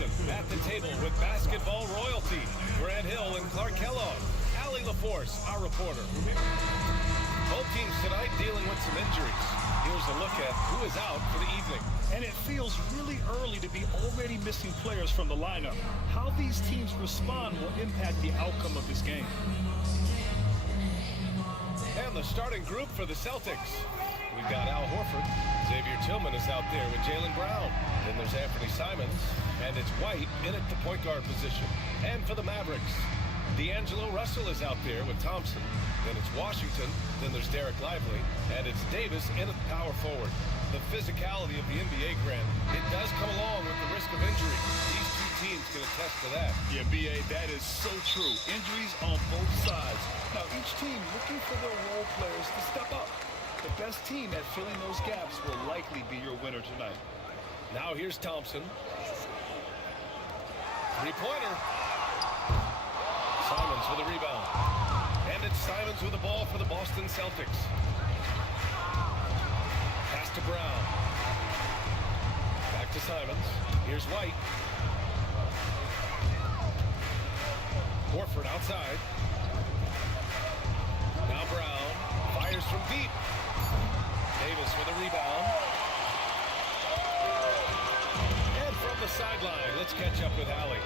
Thompson at the table with basketball royalty. Grant Hill and Clark Kellogg. Allie LaForce, our reporter. Both teams tonight dealing with some injuries. Here's a look at who is out for the evening. And it feels really early to be already missing players from the lineup. How these teams respond will impact the outcome of this game. And the starting group for the Celtics. We've got Al Horford. Xavier Tillman is out there with Jaylen Brown. Then there's Anthony Simons. And it's White in at the point guard position. And for the Mavericks, D'Angelo Russell is out there with Thompson. Then it's Washington. Then there's Derek Lively. And it's Davis in at the power forward. The physicality of the NBA, Grant, it does come along with the risk of injury. These two teams can attest to that. Yeah, B.A., that is so true. Injuries on both sides. Now, each team looking for their role players to step up. The best team at filling those gaps will likely be your winner tonight. Now here's Thompson. Three-pointer. Simons with a rebound. And it's Simons with the ball for the Boston Celtics. Pass to Brown. Back to Simons. Here's White. Horford outside. Now Brown fires from deep. Davis with a rebound. And from the sideline, let's catch up with Allie.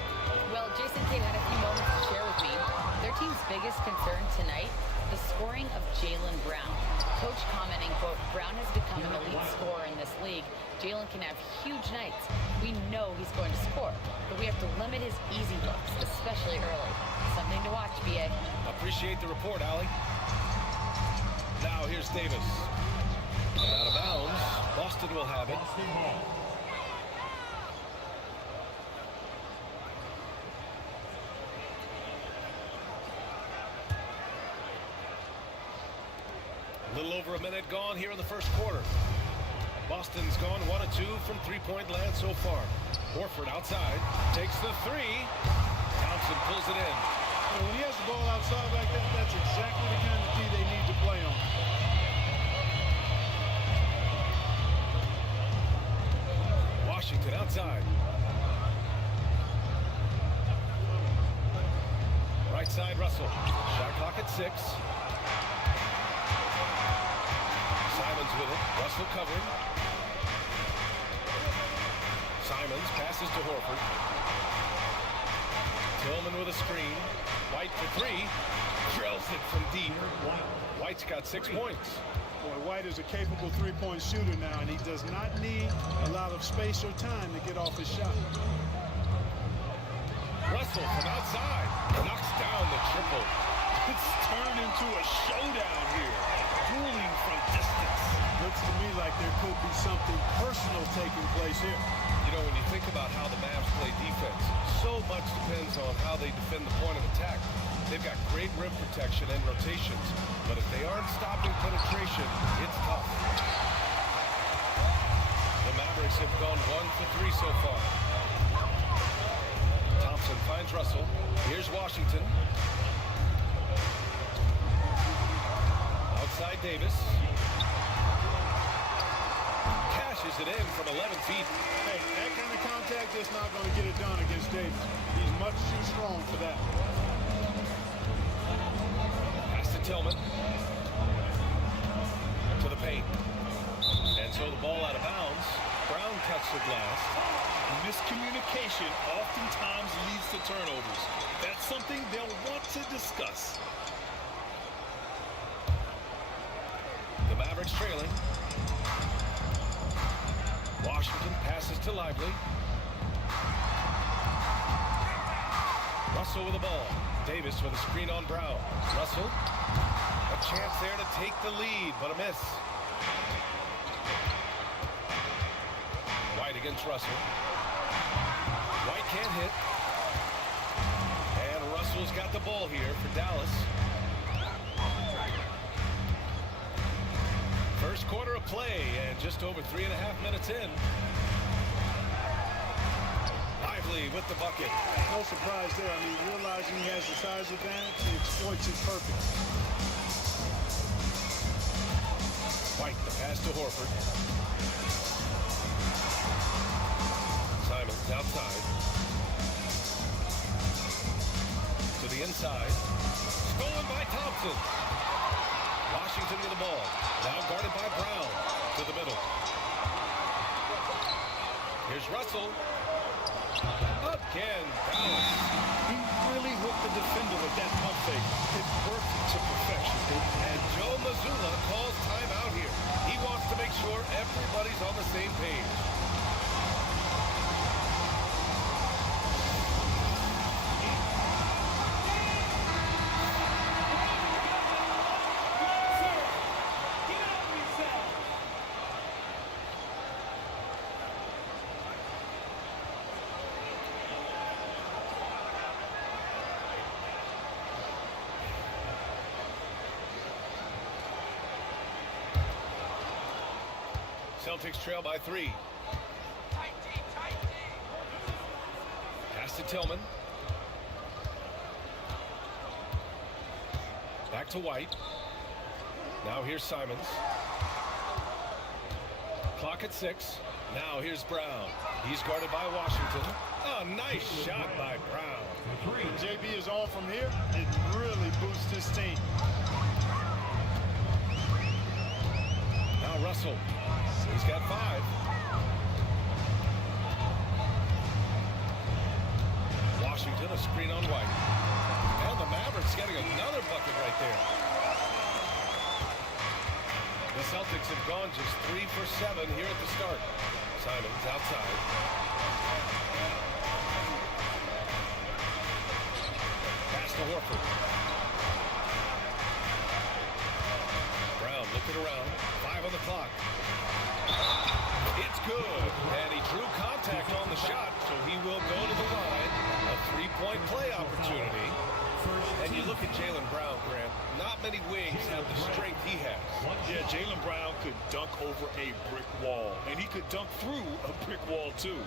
Well, Jason Kidd had a few moments to share with me. Their team's biggest concern tonight, the scoring of Jaylen Brown. Coach commenting, quote, Brown has become an elite scorer in this league. Jaylen can have huge nights. We know he's going to score, but we have to limit his easy looks, especially early. Something to watch, B.A. Appreciate the report, Allie. Now here's Davis. And out of bounds. Boston will have it. A little over a minute gone here in the first quarter. Boston's gone 1 of 2 from three-point land so far. Horford outside. Takes the three. Thompson pulls it in. When he has the ball outside like that, that's exactly the kind of D they need to play on. Washington outside. Right side, Russell. Shot clock at 6. Simons with it. Russell covering. Simons passes to Horford. Tillman with a screen. White for 3. Drills it from deep. White's got 6 points. Boy, White is a capable three-point shooter now, and he does not need a lot of space or time to get off his shot. Russell from outside knocks down the triple. It's turned into a showdown here. Dueling from distance. Looks to me like there could be something personal taking place here. You know, when you think about how the Mavs play defense, so much depends on how they defend the point of attack. They've got great rim protection and rotations, but if they aren't stopping penetration, it's tough. The Mavericks have gone 1 for 3 so far. Thompson finds Russell. Here's Washington. Outside Davis. Cashes it in from 11 feet. Hey, that kind of contact is not going to get it done against Davis. He's much too strong for that. Pass to Tillman. To the paint. And so the ball out of bounds. Brown cuts the glass. Miscommunication oftentimes leads to turnovers. That's something they'll want to discuss. The Mavericks trailing. Washington passes to Lively. Russell with the ball. Davis with a screen on Brown. Russell. A chance there to take the lead, but a miss. White against Russell. White can't hit. And Russell's got the ball here for Dallas. First quarter of play and just over 3.5 minutes in. Lively with the bucket. No surprise there. I mean, realizing he has the size advantage, he exploits it perfect. White, the pass to Horford. Simons outside. the inside. Stolen by Thompson. Washington with the ball. Now guarded by Brown. To the middle. Here's Russell. Again, Dallas. He really hooked the defender with that pump fake. It worked to perfection. And Joe Mazzulla calls timeout here. He wants to make sure everybody's on the same page. Celtics trail by 3. Pass to Tillman. Back to White. Now here's Simons. Clock at 6. Now here's Brown. He's guarded by Washington. Oh, nice shot by Brown. When JB is on from here, it really boosts his team. Now Russell. He's got 5. Washington, a screen on White. And the Mavericks getting another bucket right there. The Celtics have gone just 3 for 7 here at the start. Simons outside. Pass to Horford. Brown looking around. 5 on the clock. It's good. And he drew contact on the shot, so he will go to the line. A 3-point play opportunity. And you look at Jaylen Brown, Grant. Not many wings have the strength he has. Yeah, Jaylen Brown could dunk over a brick wall. And he could dunk through a brick wall, too.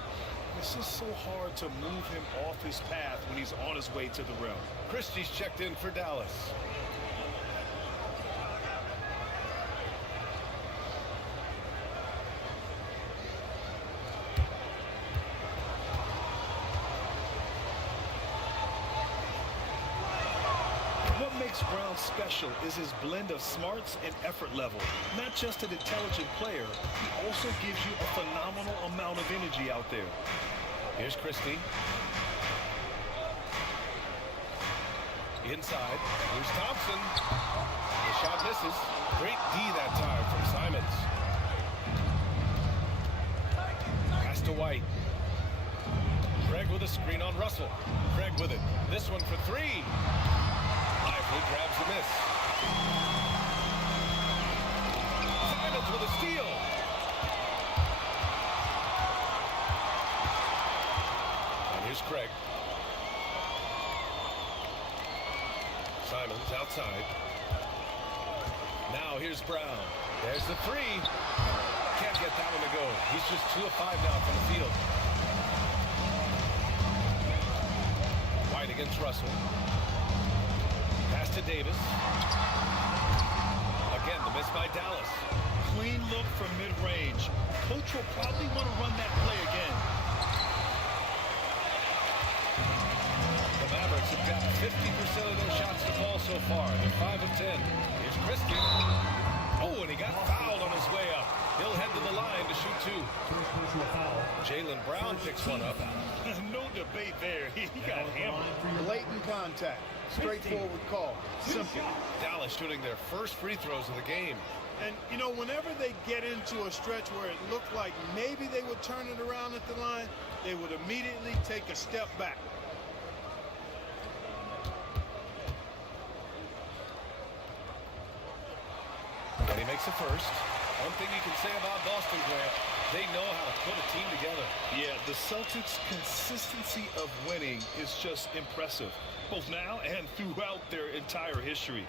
It's just so hard to move him off his path when he's on his way to the rim. Christie's checked in for Dallas. What makes Brown special is his blend of smarts and effort level. Not just an intelligent player, he also gives you a phenomenal amount of energy out there. Here's Christie. Inside. Here's Thompson. The shot misses. Great D that time from Simons. Pass to White. Craig with a screen on Russell. Craig with it. This one for 3. Lively grabs the miss. Simons with a steal. And here's Craig. Simons outside. Now here's Brown. There's the 3. Can't get that one to go. He's just 2 of 5 now from the field. White against Russell. Pass to Davis. Again, the miss by Dallas. Clean look from mid-range. Coach will probably want to run that play again. The Mavericks have got 50% of their shots to fall so far. They're 5 of 10. Here's Christie. Oh, and he got fouled on his way up. He'll head to the line to shoot 2. Jaylen Brown picks one up. No debate there. He got hammered. Blatant contact. Straightforward call. Simple. Dallas shooting their first free throws of the game. And, you know, whenever they get into a stretch where it looked like maybe they would turn it around at the line, they would immediately take a step back. And he makes a first. One thing you can say about Boston, Grant, they know how to put a team together. Yeah, the Celtics' consistency of winning is just impressive, both now and throughout their entire history.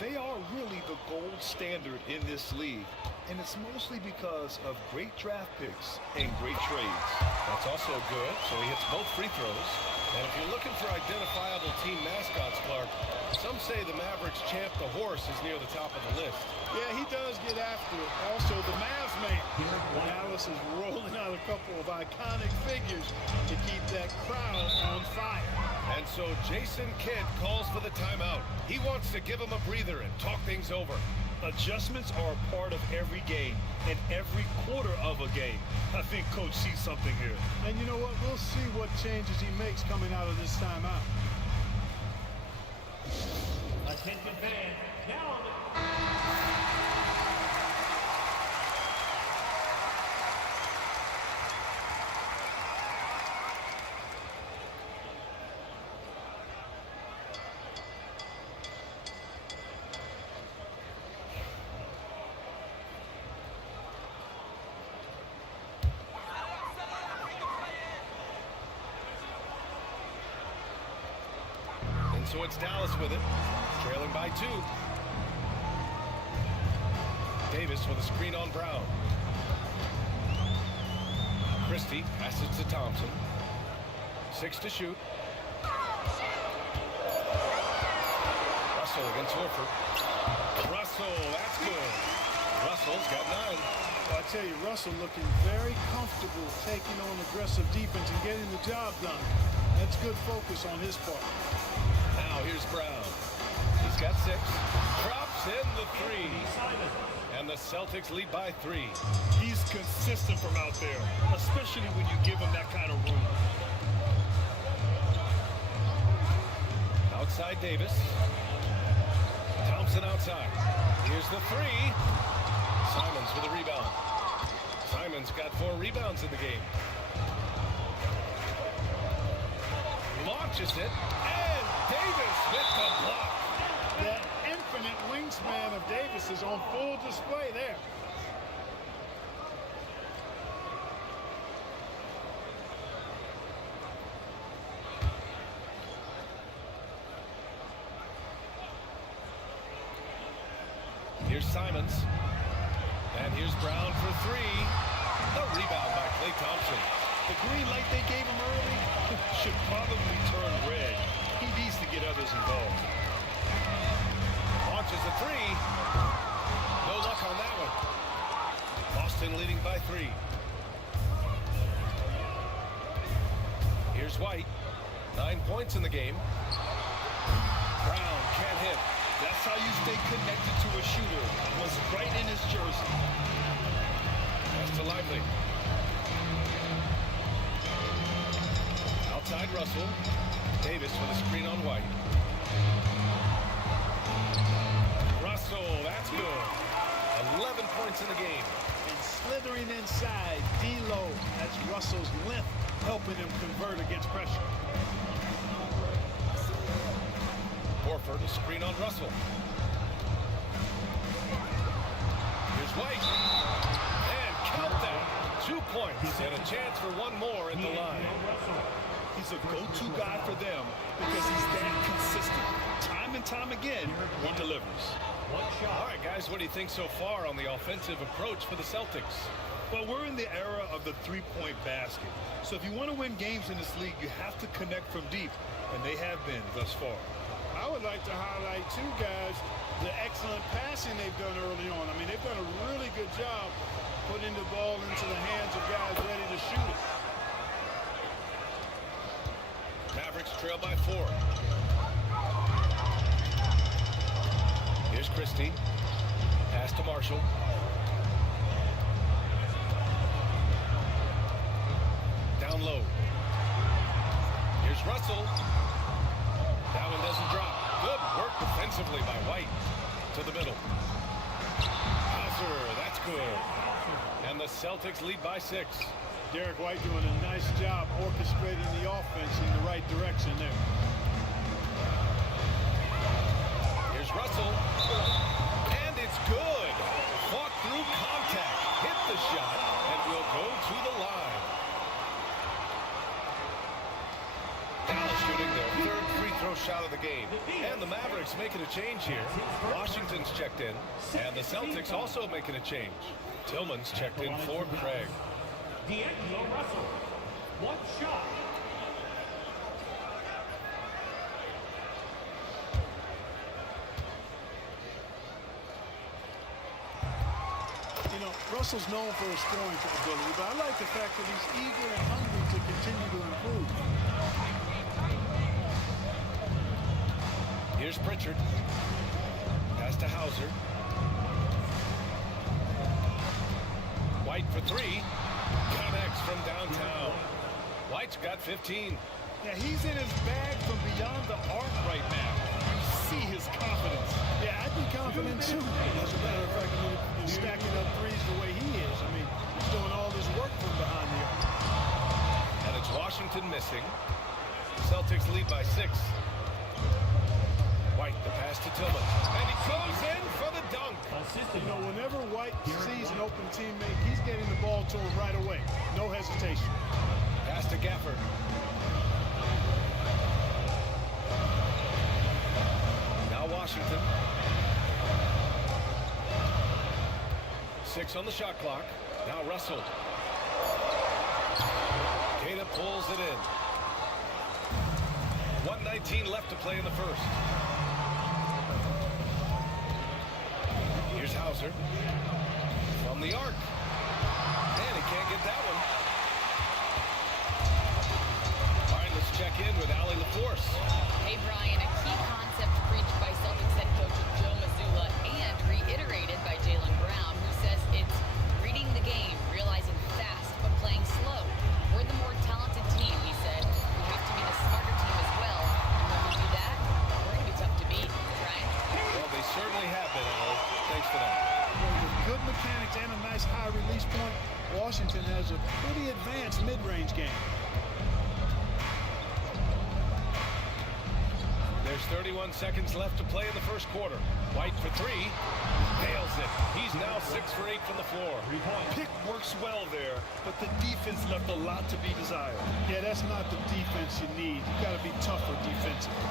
They are really the gold standard in this league, and it's mostly because of great draft picks and great trades. That's also good, so he hits both free throws. And if you're looking for identifiable team mascots, Clark, some say the Mavericks champ, the horse, is near the top of the list. Yeah, he does get after it. Also, the Mavs man. Dallas is rolling out a couple of iconic figures to keep that crowd on fire. And so Jason Kidd calls for the timeout. He wants to give him a breather and talk things over. Adjustments are a part of every game and every quarter of a game. I think Coach sees something here. And you know what? We'll see what changes he makes coming out of this timeout. Attention fans, now on the... So it's Dallas with it, trailing by 2. Davis with a screen on Brown. Christie passes to Thompson. 6 to shoot. Russell against Horford. Russell, that's good. Russell's got 9. Well, I tell you, Russell looking very comfortable taking on aggressive defense and getting the job done. That's good focus on his part. Now here's Brown. He's got 6. Drops in the 3. And the Celtics lead by 3. He's consistent from out there, especially when you give him that kind of room. Outside Davis. Thompson outside. Here's the 3. Simons with a rebound. Simons got 4 rebounds in the game. Launches it. And Davis with the block. That infinite wingspan of Davis is on full display there. Here's Simons. And here's Brown for 3. The rebound by Klay Thompson. The green light they gave him early should probably turn red. He needs to get others involved. Launches a 3. No luck on that one. Boston leading by 3. Here's White. 9 points in the game. Brown can't hit. That's how you stay connected to a shooter. Was right in his jersey. That's to Lively. Outside Russell. Davis with a screen on White. Russell, that's good. 11 points in the game. And slithering inside, D-Lo. That's Russell's length helping him convert against pressure. Horford, a screen on Russell. Here's White. And count that. 2 points and a chance for one more at the line. He's a go-to guy for them because he's that consistent. Time and time again, he delivers. All right, guys, what do you think so far on the offensive approach for the Celtics? Well, we're in the era of the three-point basket. So if you want to win games in this league, you have to connect from deep, and they have been thus far. I would like to highlight, too, guys, the excellent passing they've done early on. I mean, they've done a really good job putting the ball into the hands of guys ready to shoot it. Mavericks trail by 4. Here's Christie. Pass to Marshall. Down low. Here's Russell. That one doesn't drop. Good work defensively by White. To the middle. Hauser, that's good. And the Celtics lead by 6. Derek White doing a nice job orchestrating the offense in the right direction there. Here's Russell. And it's good. Fought through contact. Hit the shot. And will go to the line. Dallas shooting their 3rd free throw shot of the game. And the Mavericks making a change here. Washington's checked in. And the Celtics also making a change. Tillman's checked in for Craig. D'Angelo Russell, 1 shot. Russell's known for his scoring ability, but I like the fact that he's eager and hungry to continue to improve. Here's Pritchard. Pass to Hauser. White for three. Connects from downtown. White's got 15. Yeah, he's in his bag from beyond the arc right now. You see his confidence. Yeah, I'd be confident too. As a matter of fact, I mean, he's stacking up threes the way he is. I mean, he's doing all this work from behind the arc. And it's Washington missing. Celtics lead by 6. White, the pass to Tillman. And he goes in for the dunk. You know, whenever White sees an open teammate, he's getting the ball to him right away. No hesitation. Pass to Gafford. Now Washington. 6 on the shot clock. Now Russell. Kata pulls it in. 1:19 left to play in the first. Here's Hauser. From the arc. And he can't get that one. All right, let's check in with Allie LaForce. Hey, Brian, a key concept preached by Celtics head coach Joe Mazzulla and reiterated by Jaylen Brown, who says it's reading the game, realizing fast, but playing slow. We're the more talented team, he said. We have to be the smarter team as well. And when we do that, we're going to be tough to beat. Brian? Well, they certainly have been, Allie. Thanks for that. With good mechanics and a nice high release point, Washington has a pretty advanced mid-range game. There's 31 seconds left to play in the first quarter. White for 3. Nails it. He's now 6 for 8 from the floor. Pick works well there, but the defense left a lot to be desired. Yeah, that's not the defense you need. You got to be tougher defensively.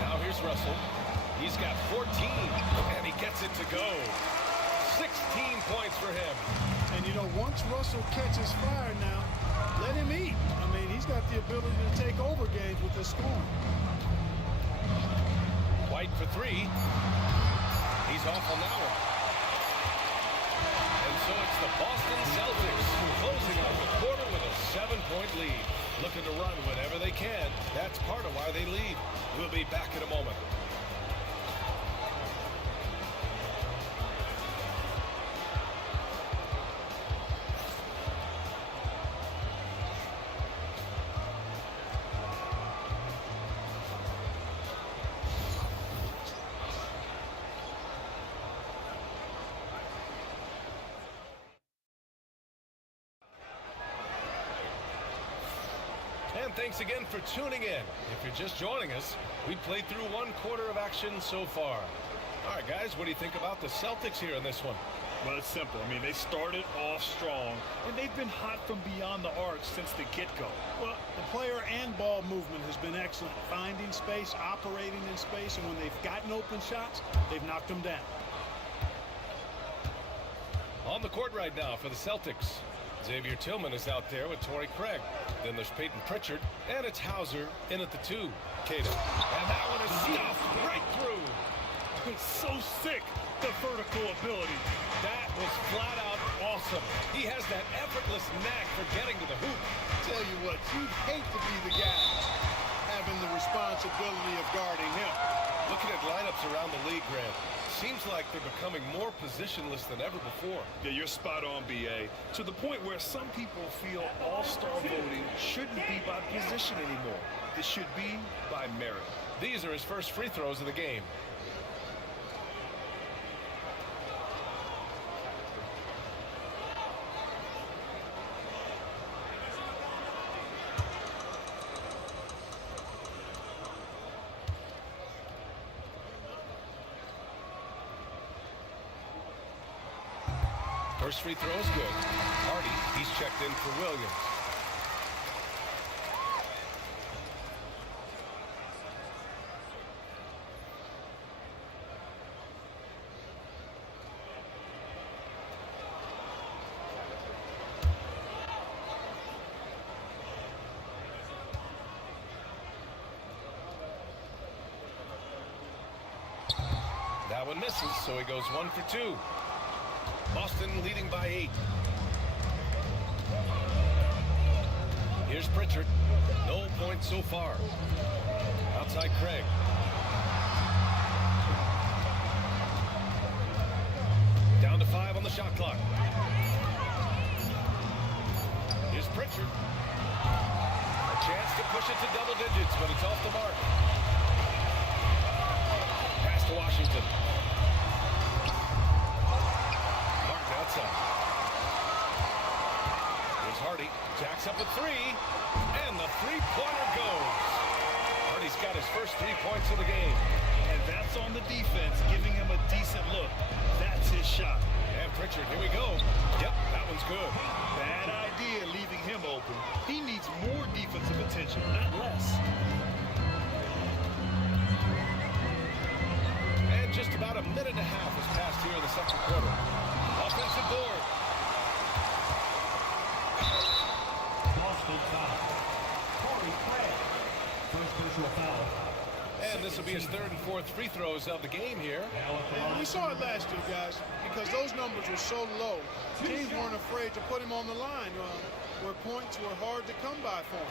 Now here's Russell. He's got 14, and he gets it to go. 16 points for him. And, you know, once Russell catches fire now, let him eat. I mean, he's got the ability to take over games with his scoring. White for 3. He's off on that one. And so it's the Boston Celtics closing out the quarter with a 7-point lead. Looking to run whenever they can. That's part of why they lead. We'll be back in a moment. And thanks again for tuning in. If you're just joining us, we played through 1 quarter of action so far. All right, guys, what do you think about the Celtics here in this one? Well, it's simple. I mean, they started off strong, and they've been hot from beyond the arc since the get-go. Well, the player and ball movement has been excellent. Finding space, operating in space, and when they've gotten open shots, they've knocked them down. On the court right now for the Celtics, Xavier Tillman is out there with Torrey Craig. Then there's Peyton Pritchard, and it's Hauser in at the 2. Kata. And that one is stuffed right through. It's so sick, the vertical ability. That was flat out awesome. He has that effortless knack for getting to the hoop. Tell you what, you'd hate to be the guy having the responsibility of guarding him. Looking at lineups around the league, Grant, seems like they're becoming more positionless than ever before. Yeah, you're spot on, BA. To the point where some people feel all-star voting shouldn't be by position anymore. It should be by merit. These are his first free throws of the game. First free throw is good. Hardy, he's checked in for Williams. That one misses, so he goes 1 for 2. Boston leading by 8. Here's Pritchard. No points so far. Outside Craig. Down to 5 on the shot clock. Here's Pritchard. A chance to push it to double digits, but it's off the mark. Pass to Washington. Martin outside. Here's Hardy. Jacks up a 3. And the three-pointer goes. Hardy's got his first 3 points of the game. And that's on the defense, giving him a decent look. That's his shot. And Pritchard, here we go. Yep, that one's good. Bad idea leaving him open. He needs more defensive attention, not less. And just about a minute and a half has passed here in the second quarter. Offensive board. Boston foul. Corey Craig. First personal foul. And this will be his 3rd and 4th free throws of the game here. And we saw it last year, guys, because those numbers were so low. Teams weren't afraid to put him on the line where points were hard to come by for him.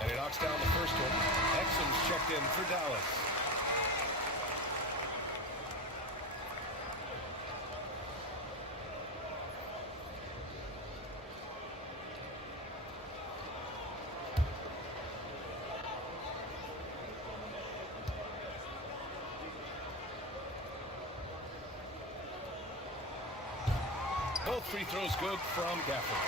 And he knocks down the first one. Exum's checked in for Dallas. Both free throws good from Gafford.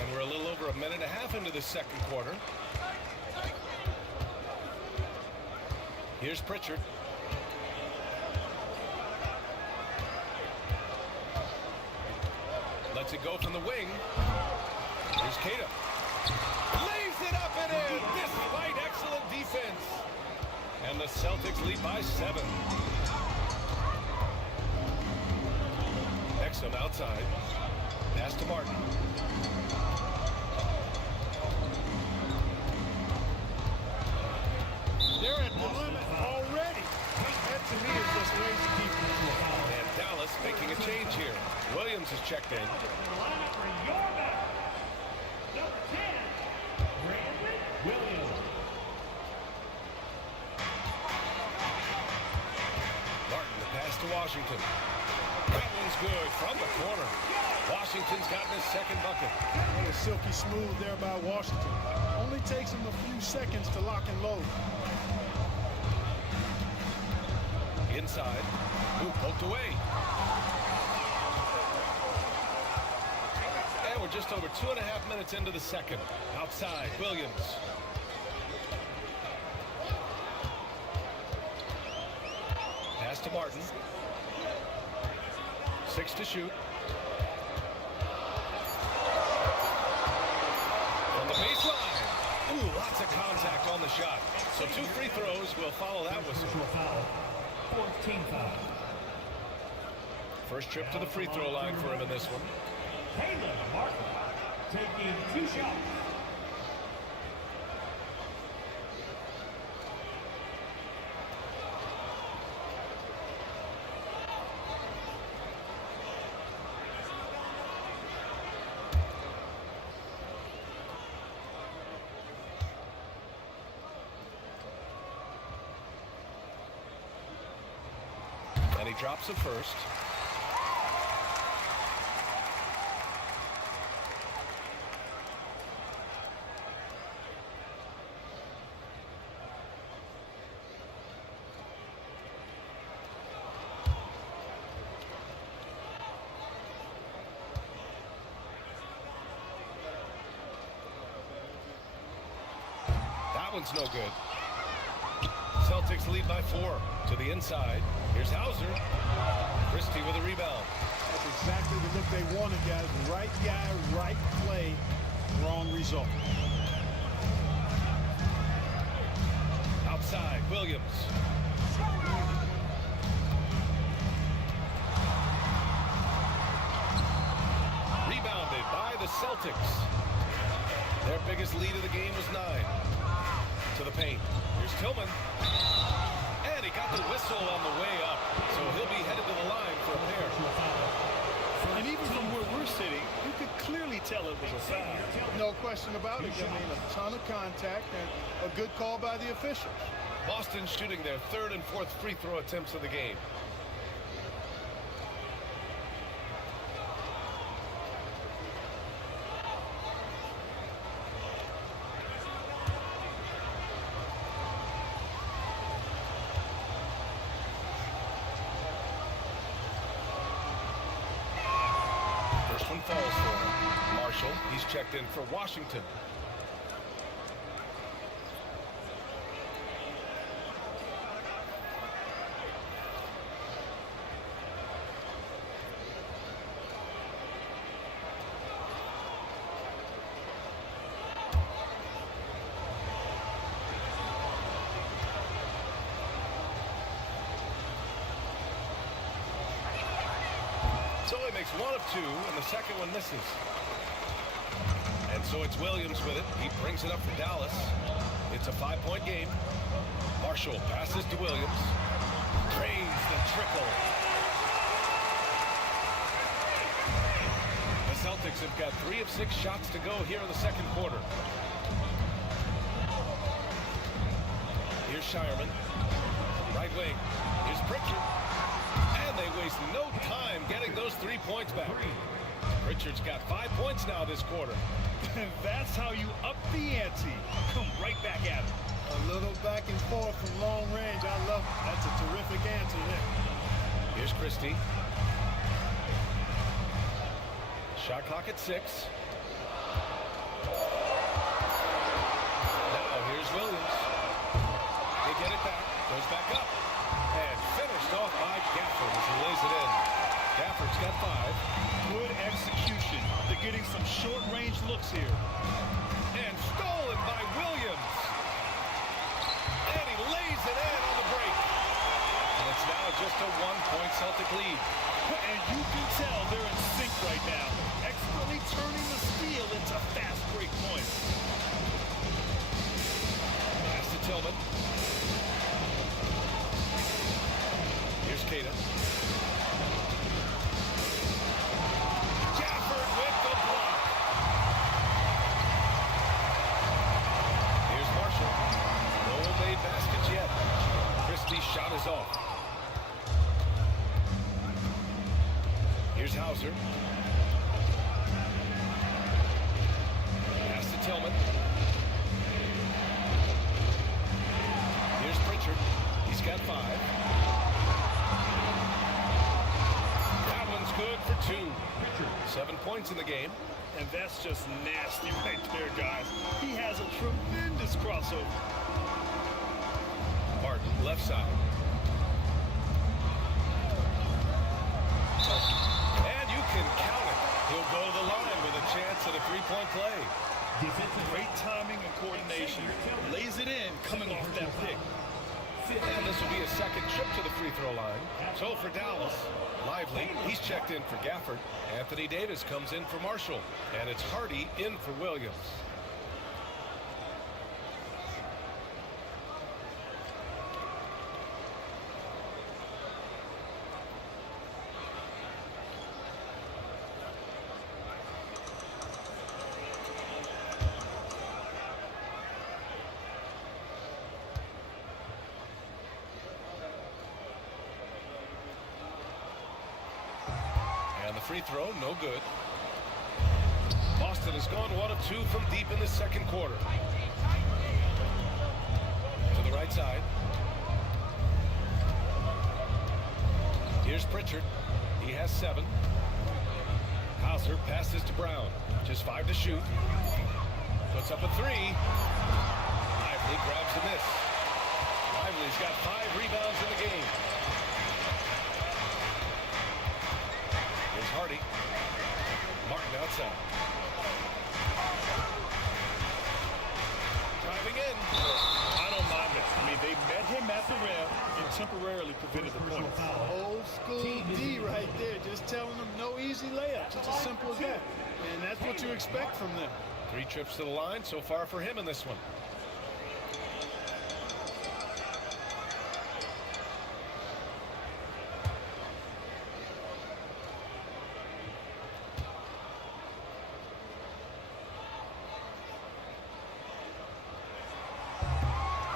And we're a little over a minute and a half into the second quarter. Here's Pritchard. Lets it go from the wing. Here's Keita. Lays it up and in, despite excellent defense. And the Celtics lead by 7. Exum outside. Pass to Martin. They're at the limit already. That to me is just lazy defense. And Dallas making a change here. Williams is checked in. Lineup for your Mavericks. Number 10, Brandon Williams. Martin, the pass to Washington. That one's good from the corner. Washington's gotten his second bucket. That was silky smooth there by Washington. Only takes him a few seconds to lock and load. Inside. Ooh, poked away. And we're just over 2.5 minutes into the second. Outside, Williams. Pass to Martin. 6 to shoot. From the baseline. Ooh, lots of contact on the shot. So 2 free throws will follow that whistle. Personal foul. 14 foul. First trip to the free throw line for him in this one. Caleb Martin taking 2 shots. And he drops it first. That one's no good. Celtics lead by 4 to the inside. Here's Hauser. Christie with a rebound. That's exactly the look they wanted, guys. Right guy, right play, wrong result. Outside, Williams. Celtics. Their biggest lead of the game was 9. To the paint. Here's Tillman. And he got the whistle on the way up. So he'll be headed to the line for a pair. And even from where we're sitting, you could clearly tell it was a foul. No question about it. I mean, a ton of contact and a good call by the officials. Boston shooting their 3rd and 4th free throw attempts of the game. First one falls for him. Marshall, he's checked in for Washington. So he makes 1 of 2, and the second one misses. And so it's Williams with it. He brings it up for Dallas. It's a 5-point game. Marshall passes to Williams. Drains the triple. The Celtics have got 3 of 6 shots to go here in the second quarter. Here's Shireman. Right wing. Here's Pritchard. And they waste no time getting those 3 points back. Pritchard's got 5 points now this quarter. That's how you up the ante. Come right back at it. A little back and forth from long range. I love it. That's a terrific answer there. Here's Christie. Shot clock at 6. Now here's Williams. They get it back. Goes back up. And finished off by Gafford as he lays it in. Gafford's got 5. Good execution. They're getting some short-range looks here. And stolen by Williams. And he lays it in on the break. And it's now just a 1-point Celtic lead. And you can tell they're in sync right now. Expertly turning the steal into fast break points. Pass to Tillman. Here's Kata. Gafford with the block. Here's Marshall. No made baskets yet. Christie's shot is off. Here's Hauser. Pass to Tillman. Here's Pritchard. He's got 5. That one's good for 2. 7 points in the game. And that's just nasty right there, guys. He has a tremendous crossover. Martin, left side. And you can count it. He'll go to the line with a chance at a 3-point play. Great timing and coordination. Lays it in coming off that pick. And this will be a second trip to the free throw line. So for Dallas, Lively, he's checked in for Gafford. Anthony Davis comes in for Marshall. And it's Hardy in for Williams. And the free throw, no good. Boston has gone 1 of 2 from deep in the second quarter. To the right side. Here's Pritchard. He has 7. Hauser passes to Brown. Just 5 to shoot. Puts up a 3. Lively grabs the miss. Lively's got 5 rebounds in the game. Here's Hardy. Martin outside. Driving in. I don't mind assignment. I mean, they met him at the rim and temporarily prevented the point. Old school D right there, just telling them no easy layups. It's as simple as that. And that's what you expect from them. 3 trips to the line so far for him in this one.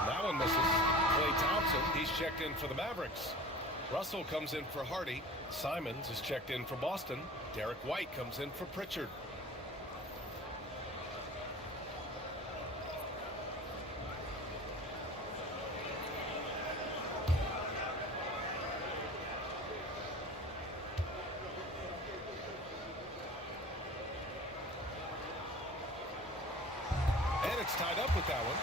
That one misses. Klay Thompson, he's checked in for the Mavericks. Russell comes in for Hardy. Simons is checked in for Boston. Derek White comes in for Pritchard. And it's tied up with that one.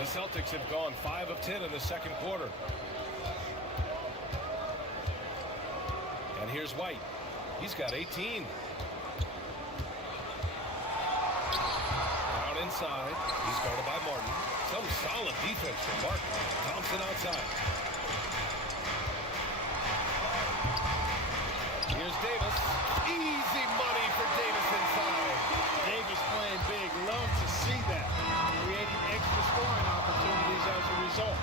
The Celtics have gone 5 of 10 in the second quarter. And here's White. He's got 18. Out inside. He's guarded by Martin. Some solid defense from Martin. Thompson outside. Here's Davis. Easy money for Davis inside. Davis playing big. Love to see that. Creating extra scoring opportunities as a result.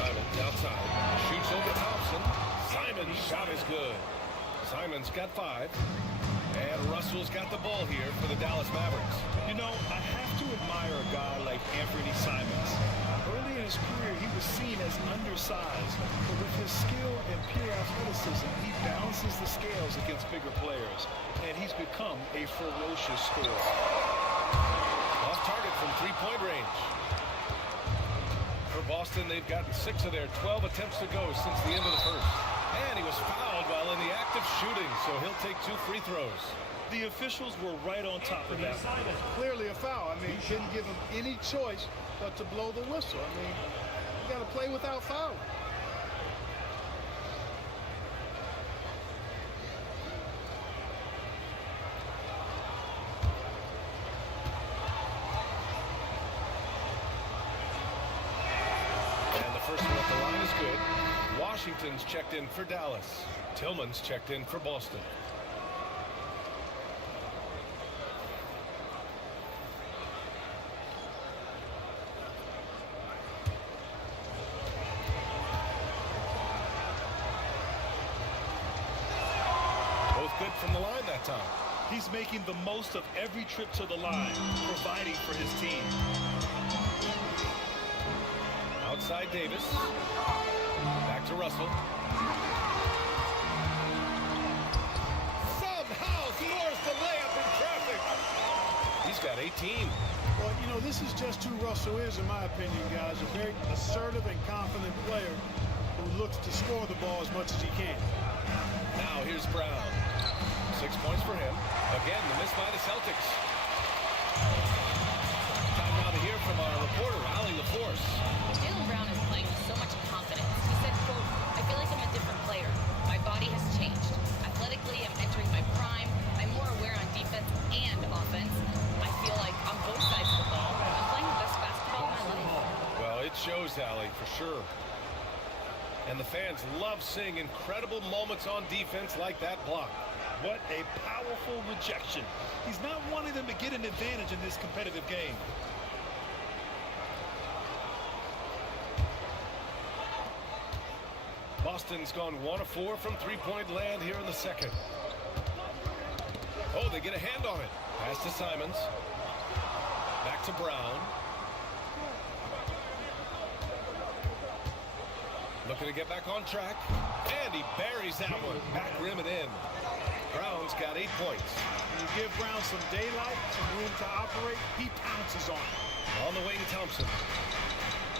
Simons outside. Shoots over Thompson. Simons' shot is good. Simons got 5. And Russell's got the ball here for the Dallas Mavericks. You know, I have to admire a guy like Anthony Simons. Early in his career, he was seen as undersized, but with his skill and pure athleticism, he balances the scales against bigger players, and he's become a ferocious scorer. Off target from 3-point range. For Boston, they've gotten 6 of their 12 attempts to go since the end of the first. And he was fouled while in the act of shooting, so he'll take 2 free throws. The officials were right on top of that. Clearly a foul. I mean, didn't give him any choice but to blow the whistle. I mean, you got to play without fouling. And the first one at the line is good. Washington's checked in for Dallas. Tillman's checked in for Boston. Both good from the line that time. He's making the most of every trip to the line, providing for his team. Outside Davis. Back to Russell. Somehow scores the layup in traffic. He's got 18. Well, you know, this is just who Russell is, in my opinion, guys. A very assertive and confident player who looks to score the ball as much as he can. Now here's Brown. 6 points for him. Again, the miss by the Celtics. Time now to hear from our reporter, Allie LaForce. Jaylen Brown is playing with so much confidence. He said, quote, "I feel like I'm a different player. My body has changed. Athletically, I'm entering my prime. I'm more aware on defense and offense. I feel like on both sides of the ball, I'm playing the best basketball of my life." Well, it shows, Allie, for sure. And the fans love seeing incredible moments on defense like that block. What a powerful rejection. He's not wanting them to get an advantage in this competitive game. Boston's gone 1 of 4 from 3-point land here in the second. Oh, they get a hand on it. Pass to Simons. Back to Brown. Looking to get back on track. And he buries that one. Back rim and in. Brown's got 8 points. When you give Brown some daylight, some room to operate, he pounces on it. On the wing, Thompson.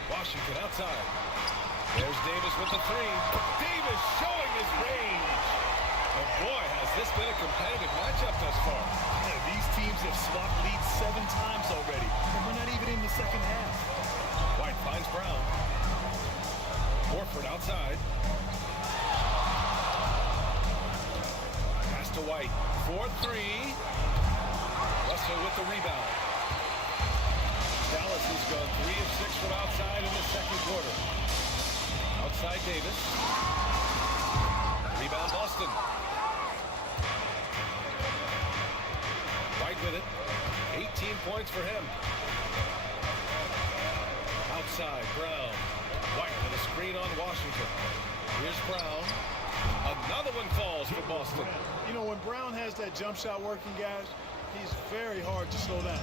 Washington outside. There's Davis with the 3. Davis showing his range. And boy, has this been a competitive matchup thus far. Yeah, these teams have swapped leads 7 times already, and we're not even in the second half. White finds Brown. Horford outside. Pass to to White. 4-3. Russell with the rebound. Dallas has gone 3 of 6 from outside in the second quarter. Outside Davis. Rebound Boston. White with it. 18 points for him. Outside Brown. White with a screen on Washington. Here's Brown. Another one falls for Boston. You know, when Brown has that jump shot working, guys, he's very hard to slow down.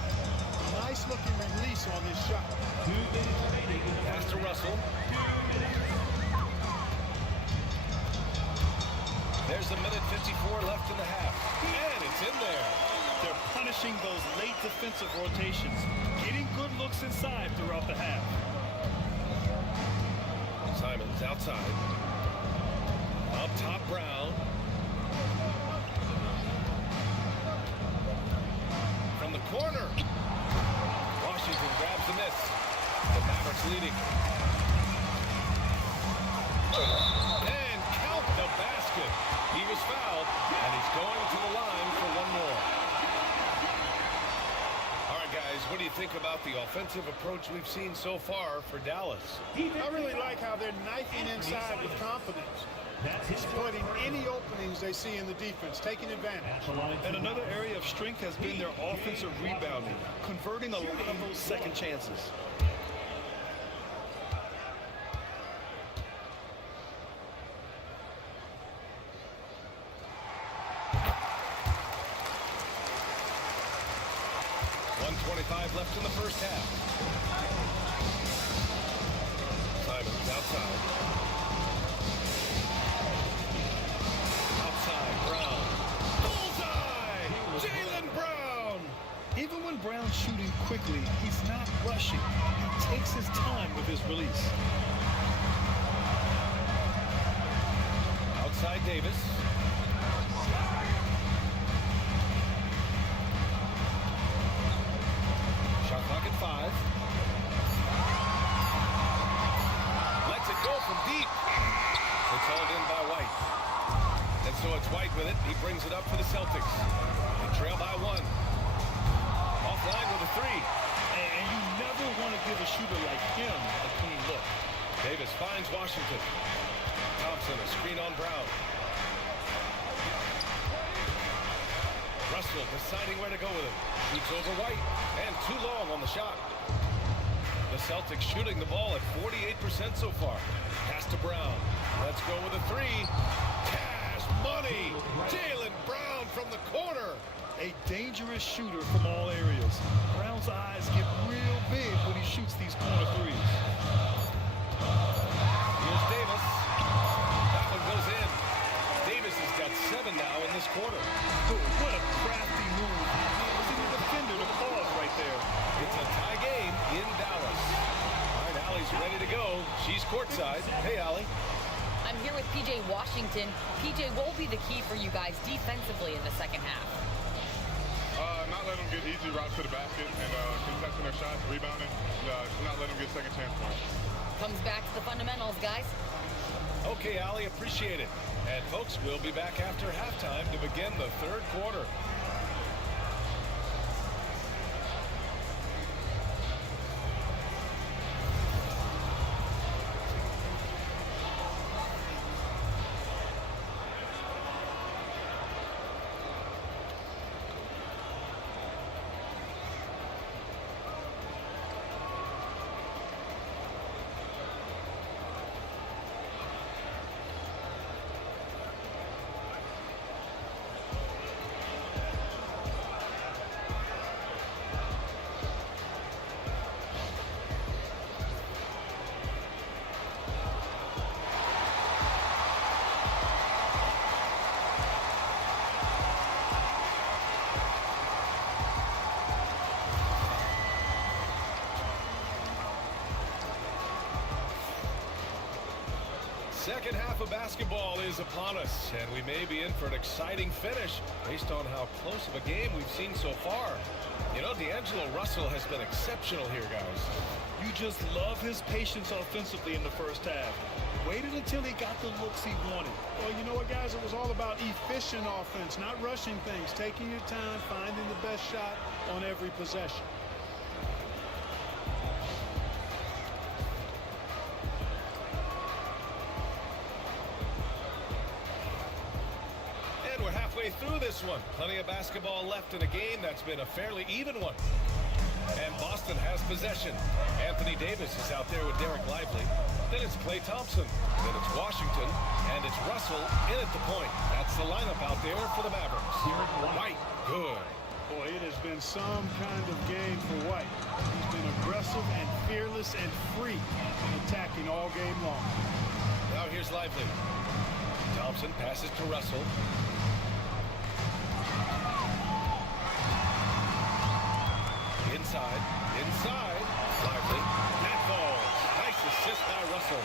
Nice looking release on this shot. Pass to Russell. There's a minute 54 left in the half. And it's in there. They're punishing those late defensive rotations, getting good looks inside throughout the half. Simons outside. Up top, Brown. From the corner. Washington grabs the miss. The Mavericks leading. And count the basket. He was fouled, and he's going to the line for one more. All right, guys, what do you think about the offensive approach we've seen so far for Dallas? I really like how they're knifing inside with confidence. Exploiting any openings they see in the defense, taking advantage. And another area of strength has been their offensive rebounding, converting a lot of those second chances. Left in the first half. Simons outside. Outside, Brown. Bullseye! Jaylen Brown! Even when Brown's shooting quickly, he's not rushing. He takes his time with his release. Outside Davis. Shot clock at 5. Lets it go from deep. It's hauled in by White. And so it's White with it. He brings it up for the Celtics. They trail by 1. Offline with a 3. And you never want to give a shooter like him a clean look. Davis finds Washington. Thompson, a screen on Brown. Russell deciding where to go with it. Shoots over White, and too long on the shot. The Celtics shooting the ball at 48% so far. Pass to Brown. Let's go with a 3. Cash money. Jaylen Brown from the corner. A dangerous shooter from all areas. Brown's eyes get real big when he shoots these corner threes. Here's Davis. That one goes in. Davis has got 7 now in this quarter. Oh, what a crafty move. Losing the defender to pause right there. It's a tie game in Dallas. All right, Allie's ready to go. She's courtside. Hey, Allie. I'm here with PJ Washington. PJ, what will be the key for you guys defensively in the second half? Not let them get easy routes to the basket and contesting their shots, rebounding, not let them get second chance points. Comes back to the fundamentals, guys. Okay, Allie, appreciate it. And folks, we'll be back after halftime to begin the third quarter. Second half of basketball is upon us, and we may be in for an exciting finish based on how close of a game we've seen so far. You know, D'Angelo Russell has been exceptional here, guys. You just love his patience offensively in the first half. Waited until he got the looks he wanted. Well, you know what, guys? It was all about efficient offense, not rushing things, taking your time, finding the best shot on every possession. And we're halfway through this one. Plenty of basketball left in a game that's been a fairly even one. And Boston has possession. Anthony Davis is out there with Derek Lively. Then it's Klay Thompson. Then it's Washington. And it's Russell in at the point. That's the lineup out there for the Mavericks. White, good. Boy, it has been some kind of game for White. He's been aggressive and fearless and free in attacking all game long. Now here's Lively. Thompson passes to Russell. Inside, Lively, that falls. Nice assist by Russell.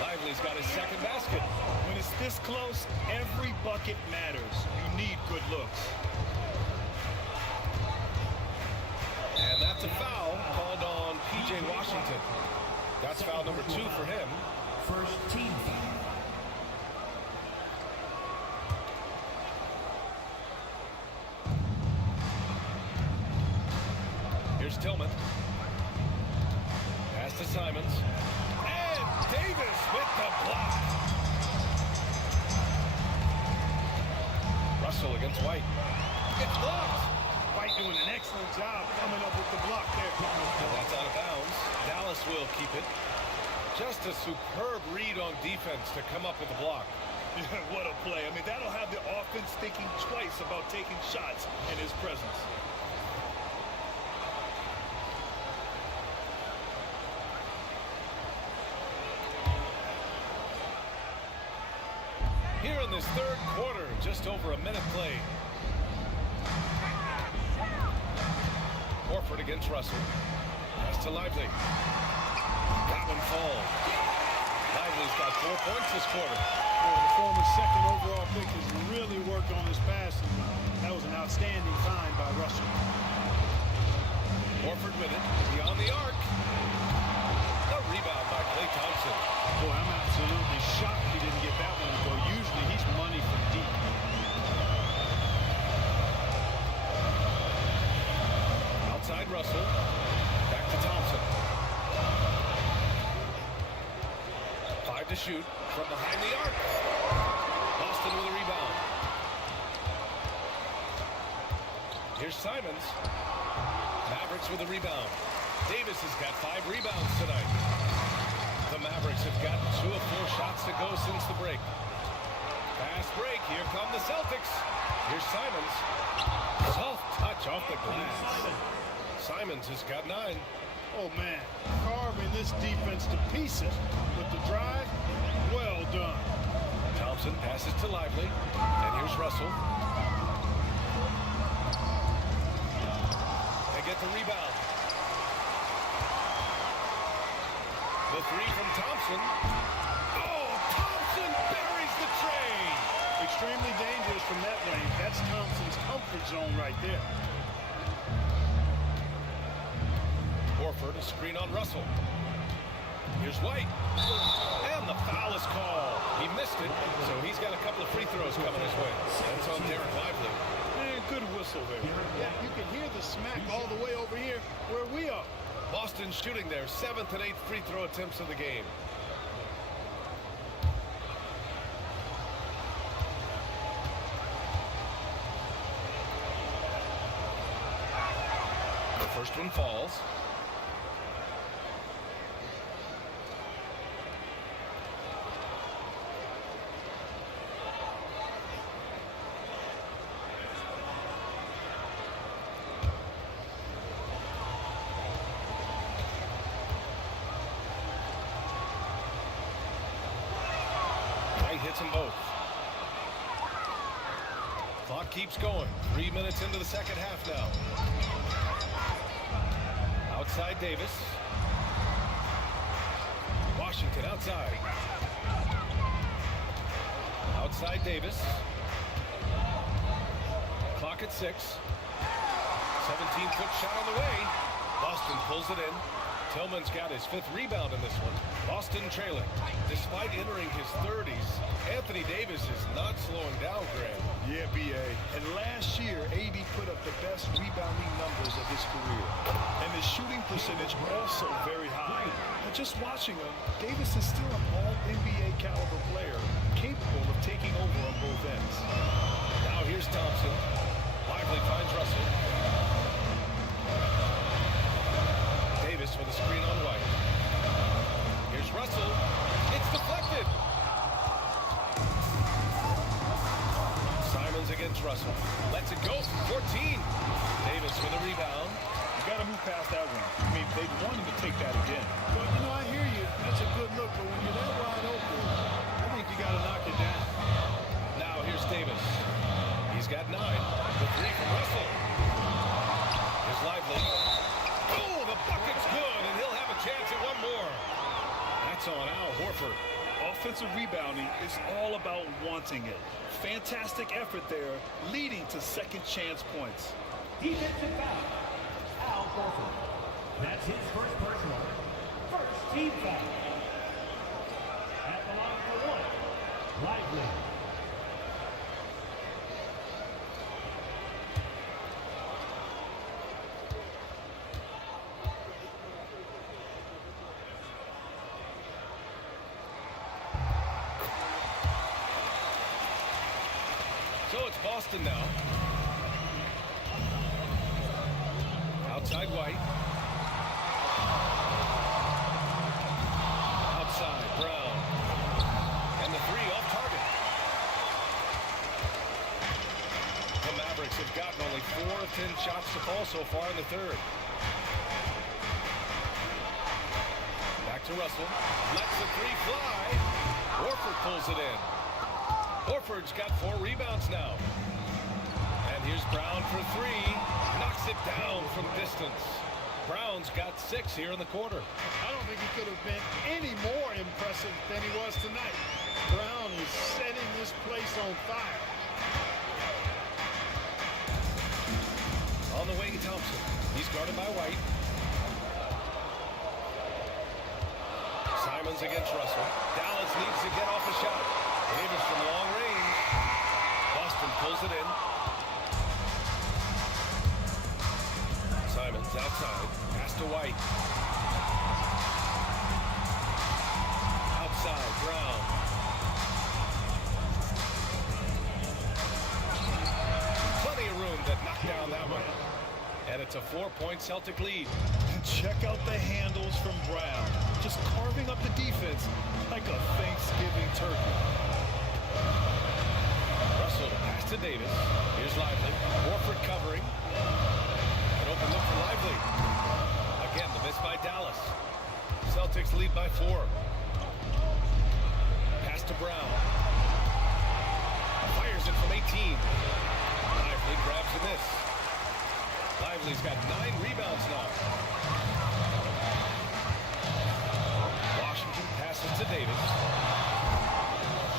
Lively's got his second basket. When it's this close, every bucket matters. You need good looks. And that's a foul called on P.J. Washington. That's foul number 2 for him. First team foul. Here's Tillman. Pass to Simons. And Davis with the block. Russell against White. It's blocked. White doing an excellent job coming up with the block there. And that's out of bounds. Dallas will keep it. Just a superb read on defense to come up with the block. What a play. I mean, that'll have the offense thinking twice about taking shots in his presence. Here in this third quarter, just over a minute played. Horford against Russell. Pass to Lively. That one falls. Lively's got 4 points this quarter. The former second overall pick has really worked on his passing. That was an outstanding find by Russell. Horford with it. Beyond the arc. A rebound by Klay Thompson. Boy, I'm absolutely shocked he didn't get that one to go. Usually he's money from deep. Outside Russell. Back to Thompson. 5 to shoot from behind the arc. Boston with a rebound. Here's Simons. Mavericks with a rebound. Davis has got 5 rebounds tonight. The Mavericks have gotten 2 of 4 shots to go since the break. Fast break. Here come the Celtics. Here's Simons. Soft touch off the glass. Simons has got 9. Oh, man, carving this defense to pieces with the drive. Well done. Thompson passes to Lively. And here's Russell. They get the rebound. The 3 from Thompson. Oh, Thompson buries the train. Extremely dangerous from that range. That's Thompson's comfort zone right there. Horford, a screen on Russell. Here's White. And the foul is called. He missed it, so he's got a couple of free throws coming his way. That's on Derek Lively. Man, good whistle there. Yeah, you can hear the smack all the way over here where we are. Boston shooting their 7th and 8th free throw attempts of the game. The first one falls. Hits them both. Clock keeps going. 3 minutes into the second half now. Outside Davis. Washington outside. Outside Davis. Clock at 6. 17-foot shot on the way. Boston pulls it in. Tillman's got his 5th rebound in this one. Boston trailing. Despite entering his 30s, Anthony Davis is not slowing down, Graham. Yeah, B.A. And last year, AD put up the best rebounding numbers of his career. And his shooting percentage also very high. And just watching him, Davis is still an all-NBA caliber player, capable of taking over on both ends. Now here's Thompson. Lively finds Russell. Davis with a screen on White. Here's Russell. It's deflected. Simons against Russell. Lets it go from 14. Davis with a rebound. You got to move past that one. I mean, they wanted to take that again. But, you know, I hear you. That's a good look. But when you're that wide open, I think you got to knock it down. Now here's Davis. He's got 9. The 3 from Russell. Here's Lively. Oh, the bucket's good, and he'll have a chance at one more. That's on Al Horford. Offensive rebounding is all about wanting it. Fantastic effort there, leading to second chance points. Defensive foul. Al Horford. That's his first personal. First team foul. At the line for 1. Lively. So it's Boston now. Outside White. Outside Brown. And the 3 off target. The Mavericks have gotten only 4 of 10 shots to fall so far in the 3rd. Back to Russell. Lets the 3 fly. Horford pulls it in. Horford's got 4 rebounds now. And here's Brown for 3. Knocks it down from distance. Brown's got 6 here in the quarter. I don't think he could have been any more impressive than he was tonight. Brown is setting this place on fire. On the way, Thompson. He's guarded by White. Simons against Russell. Dallas needs to get off a shot. Davis from long range. Boston pulls it in. Simons outside. Pass to White. Outside, Brown. Plenty of room to knock down that one. And it's a 4-point Celtic lead. And check out the handles from Brown. Just carving up the defense like a Thanksgiving turkey. Russell pass to Davis. Here's Lively. Horford covering. An open look for Lively. Again, the miss by Dallas. Celtics lead by 4. Pass to Brown. Fires it from 18. Lively grabs a miss. Lively's got 9 rebounds now. Washington passes to Davis.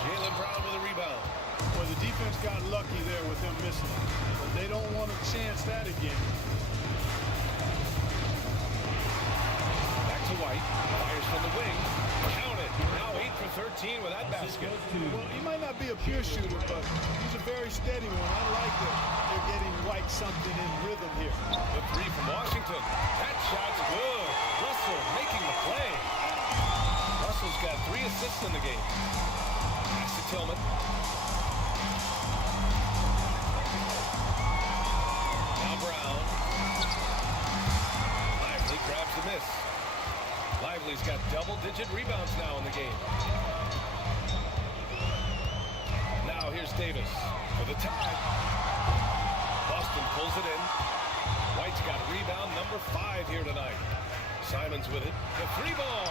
Jaylen Brown with a rebound. Well, the defense got lucky there with him missing. But they don't want to chance that again. Back to White. Fires from the wing. Count it. Now 8 for 13 with that basket. Well, he might not be a pure shooter, but he's a very steady one. I like that they're getting White something in rhythm here. The 3 from Washington. That shot's good. Russell making the play. Russell's got 3 assists in the game. Pass to Tillman. Now Brown. Lively grabs the miss. Lively's got double-digit rebounds now in the game. Now here's Davis for the tie. Boston pulls it in. White's got rebound number 5 here tonight. Simons with it. The 3 ball.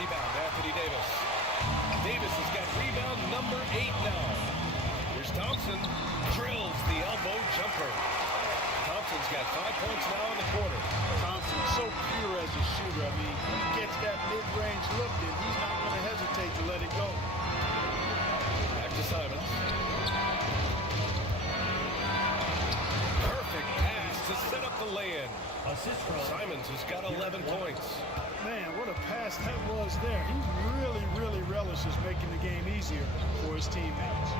Rebound, Anthony Davis. Davis has got rebound number 8 now. Here's Thompson. Drills the elbow jumper. Thompson's got 5 points now in the quarter. Thompson's so pure as a shooter. I mean, he gets that mid-range look, and he's not going to hesitate to let it go. Back to assist from Simons has got 11 points. Man, what a pass that was there. He really relishes making the game easier for his teammates.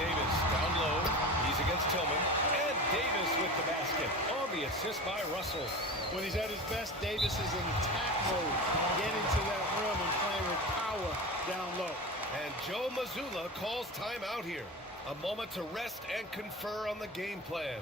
Davis down low. He's against Tillman. And Davis with the basket on the assist by Russell. When he's at his best, Davis is in attack mode, getting to that rim and playing with power down low. And Joe Mazzulla calls timeout here. A moment to rest and confer on the game plan.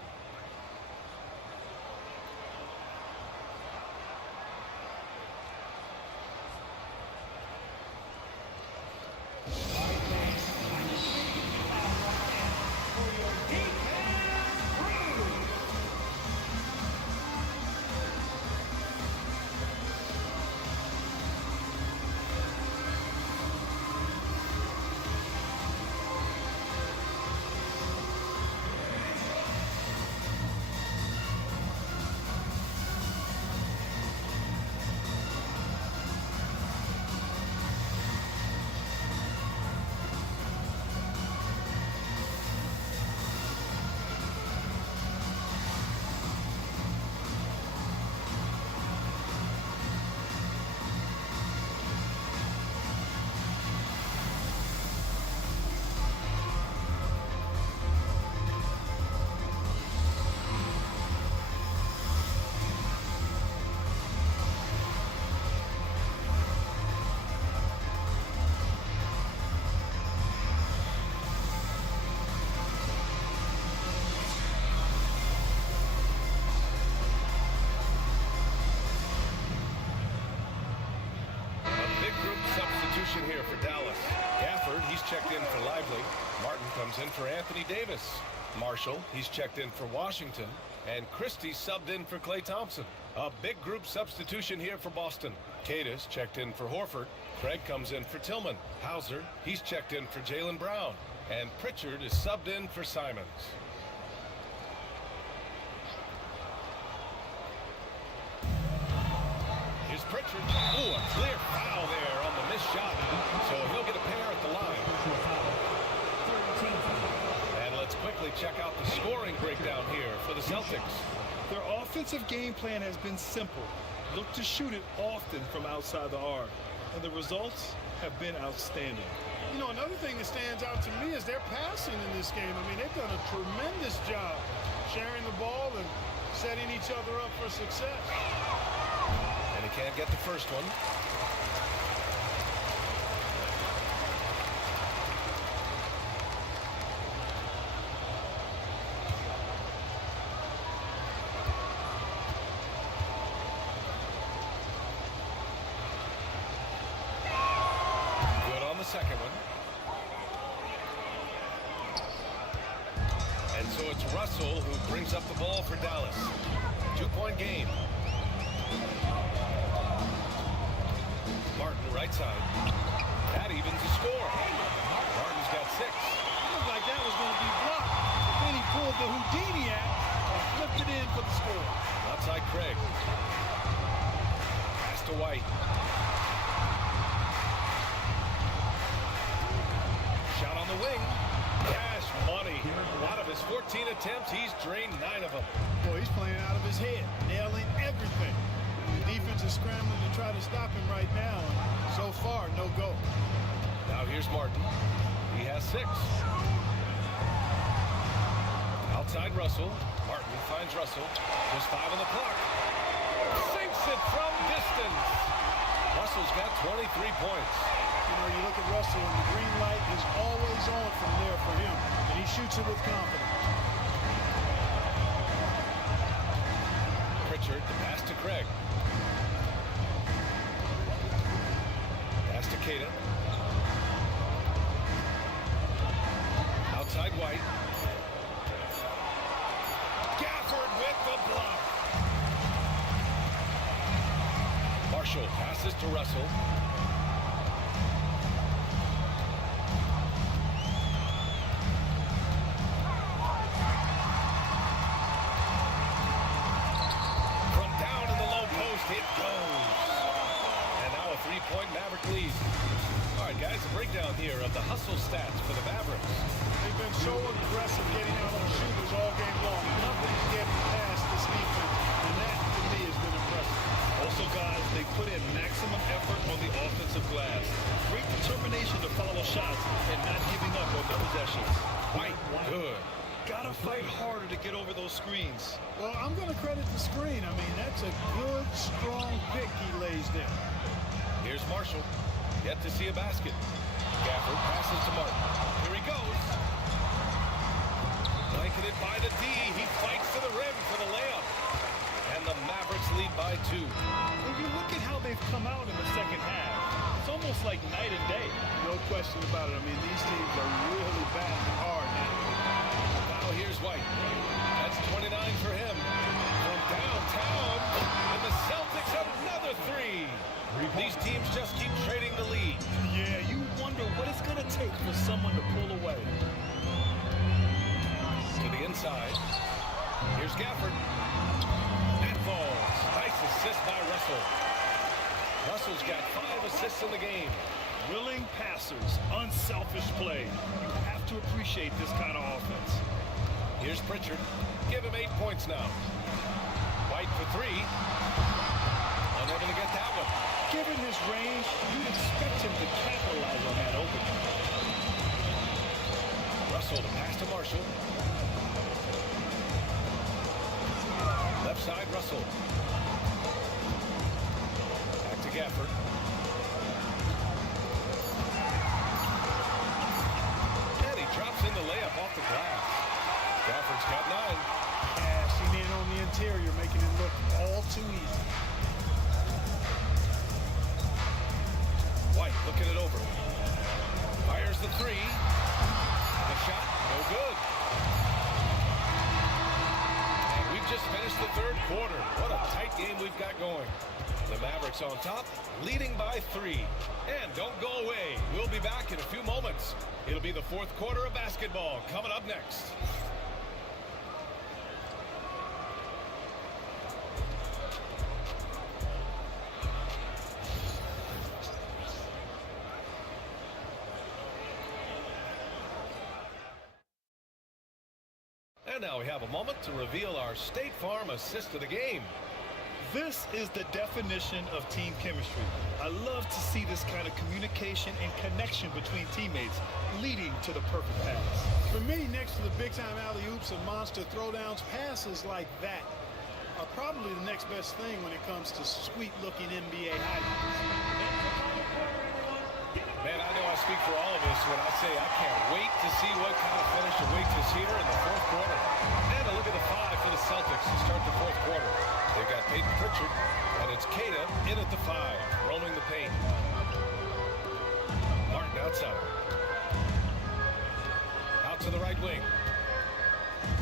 Here for Dallas. Gafford, he's checked in for Lively. Martin comes in for Anthony Davis. Marshall, he's checked in for Washington. And Christie subbed in for Klay Thompson. A big group substitution here for Boston. Cadis checked in for Horford. Craig comes in for Tillman. Hauser, he's checked in for Jaylen Brown. And Pritchard is subbed in for Simons. Here's Pritchard. Ooh, a clear foul there on the missed shot. So he'll get a pair at the line. And let's quickly check out the scoring breakdown here for the Celtics. Their offensive game plan has been simple. Look to shoot it often from outside the arc. And the results have been outstanding. You know, another thing that stands out to me is their passing in this game. I mean, they've done a tremendous job sharing the ball and setting each other up for success. And he can't get the first one. Good on the second one. And so it's Russell who brings up the ball for Dallas. 2-point game. Martin right side. That evens the score. Martin's got 6. It looked like that was going to be blocked. But then he pulled the Houdini act and flipped it in for the score. Outside Craig. Pass to White. Shot on the wing. Cash money. Out of his 14 attempts, he's drained 9 of them. Boy, he's playing out of his head, nailing everything. The defense is scrambling to try to stop him right now. So far, no go. Now here's Martin. He has 6. Outside Russell. Martin finds Russell. Just 5 on the clock. Sinks it from distance. Russell's got 23 points. You know, you look at Russell, and the green light is always on from there for him. And he shoots it with confidence. Pritchard, the pass to Craig. Pass to Caden. Outside White. Gafford with the block. Marshall passes to Russell. From down in the low post, it goes. And now a 3-point Maverick lead. All right, guys, a breakdown here of of the hustle stats for the Mavericks. They've been so aggressive getting out on shooters all game long. Nothing's getting past this defense, and that, to me, has been impressive. Also, guys, they put in maximum effort on the offensive glass. Great determination to follow shots and not giving up on the possessions. White, good. Gotta fight harder to get over those screens. Well, I'm going to credit the screen. I mean, that's a good, strong pick he lays there. Here's Marshall. Yet to see a basket. Gafford passes to Martin. Here he goes. Blanketed by the D. He fights to the rim for the layup. And the Mavericks lead by 2. When you look at how they've come out in the second half, it's almost like night and day. No question about it. I mean, these teams are really batting hard now. Now here's White. That's 29 for him. From downtown, and the Celtics have another 3. These teams just keep trading the lead. Yeah, you wonder what it's going to take for someone to pull away. To the inside. Here's Gafford. That falls. Nice assist by Russell. Russell's got 5 assists in the game. Willing passers, unselfish play. You have to appreciate this kind of offense. Here's Pritchard. Give him 8 points now. White for 3. Unable to get that one. Given his range, you'd expect him to capitalize on that opening. Russell to pass to Marshall. Left side, Russell. Back to Gafford. And he drops in the layup off the glass. Gafford's got 9. Cashing in on the interior, making it look all too easy. White looking it over. Fires the 3. The shot, no good. And we've just finished the 3rd quarter. What a tight game we've got going. The Mavericks on top, leading by 3. And don't go away. We'll be back in a few moments. It'll be the 4th quarter of basketball coming up next. And now we have a moment to reveal our State Farm assist of the game. This is the definition of team chemistry. I love to see this kind of communication and connection between teammates leading to the perfect pass. For me, next to the big-time alley-oops and monster throwdowns, passes like that are probably the next best thing when it comes to sweet-looking NBA highlights. Man, I know I speak for all of us when I say I can't wait to see what kind of finish awaits us here in the 4th quarter. And a look at the 5 for the Celtics to start the 4th quarter. They've got Peyton Pritchard, and it's Queta in at the 5, roaming the paint. Martin outside. Out to the right wing.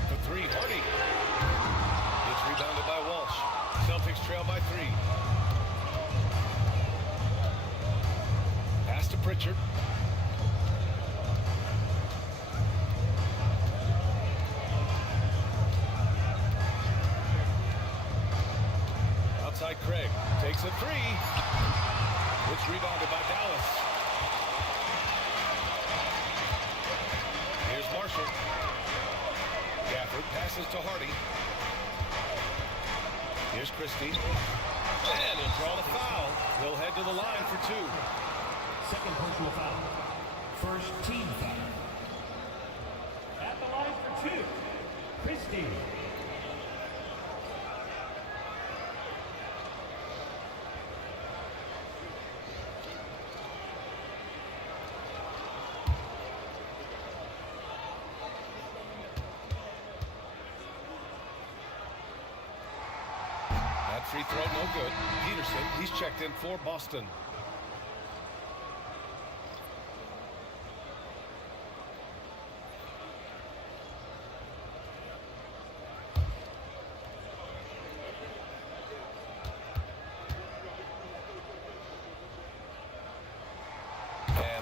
For 3, Hardy. It's rebounded by Walsh. Celtics trail by 3. Pass to Pritchard. Outside Craig. Takes a 3. It's rebounded by Dallas. Here's Marshall. Gafford passes to Hardy. Here's Christie. And he'll draw the foul. He'll head to the line for 2. Second personal foul. First team foul. At the line for 2, Christie. That free throw, no good. Peterson, he's checked in for Boston.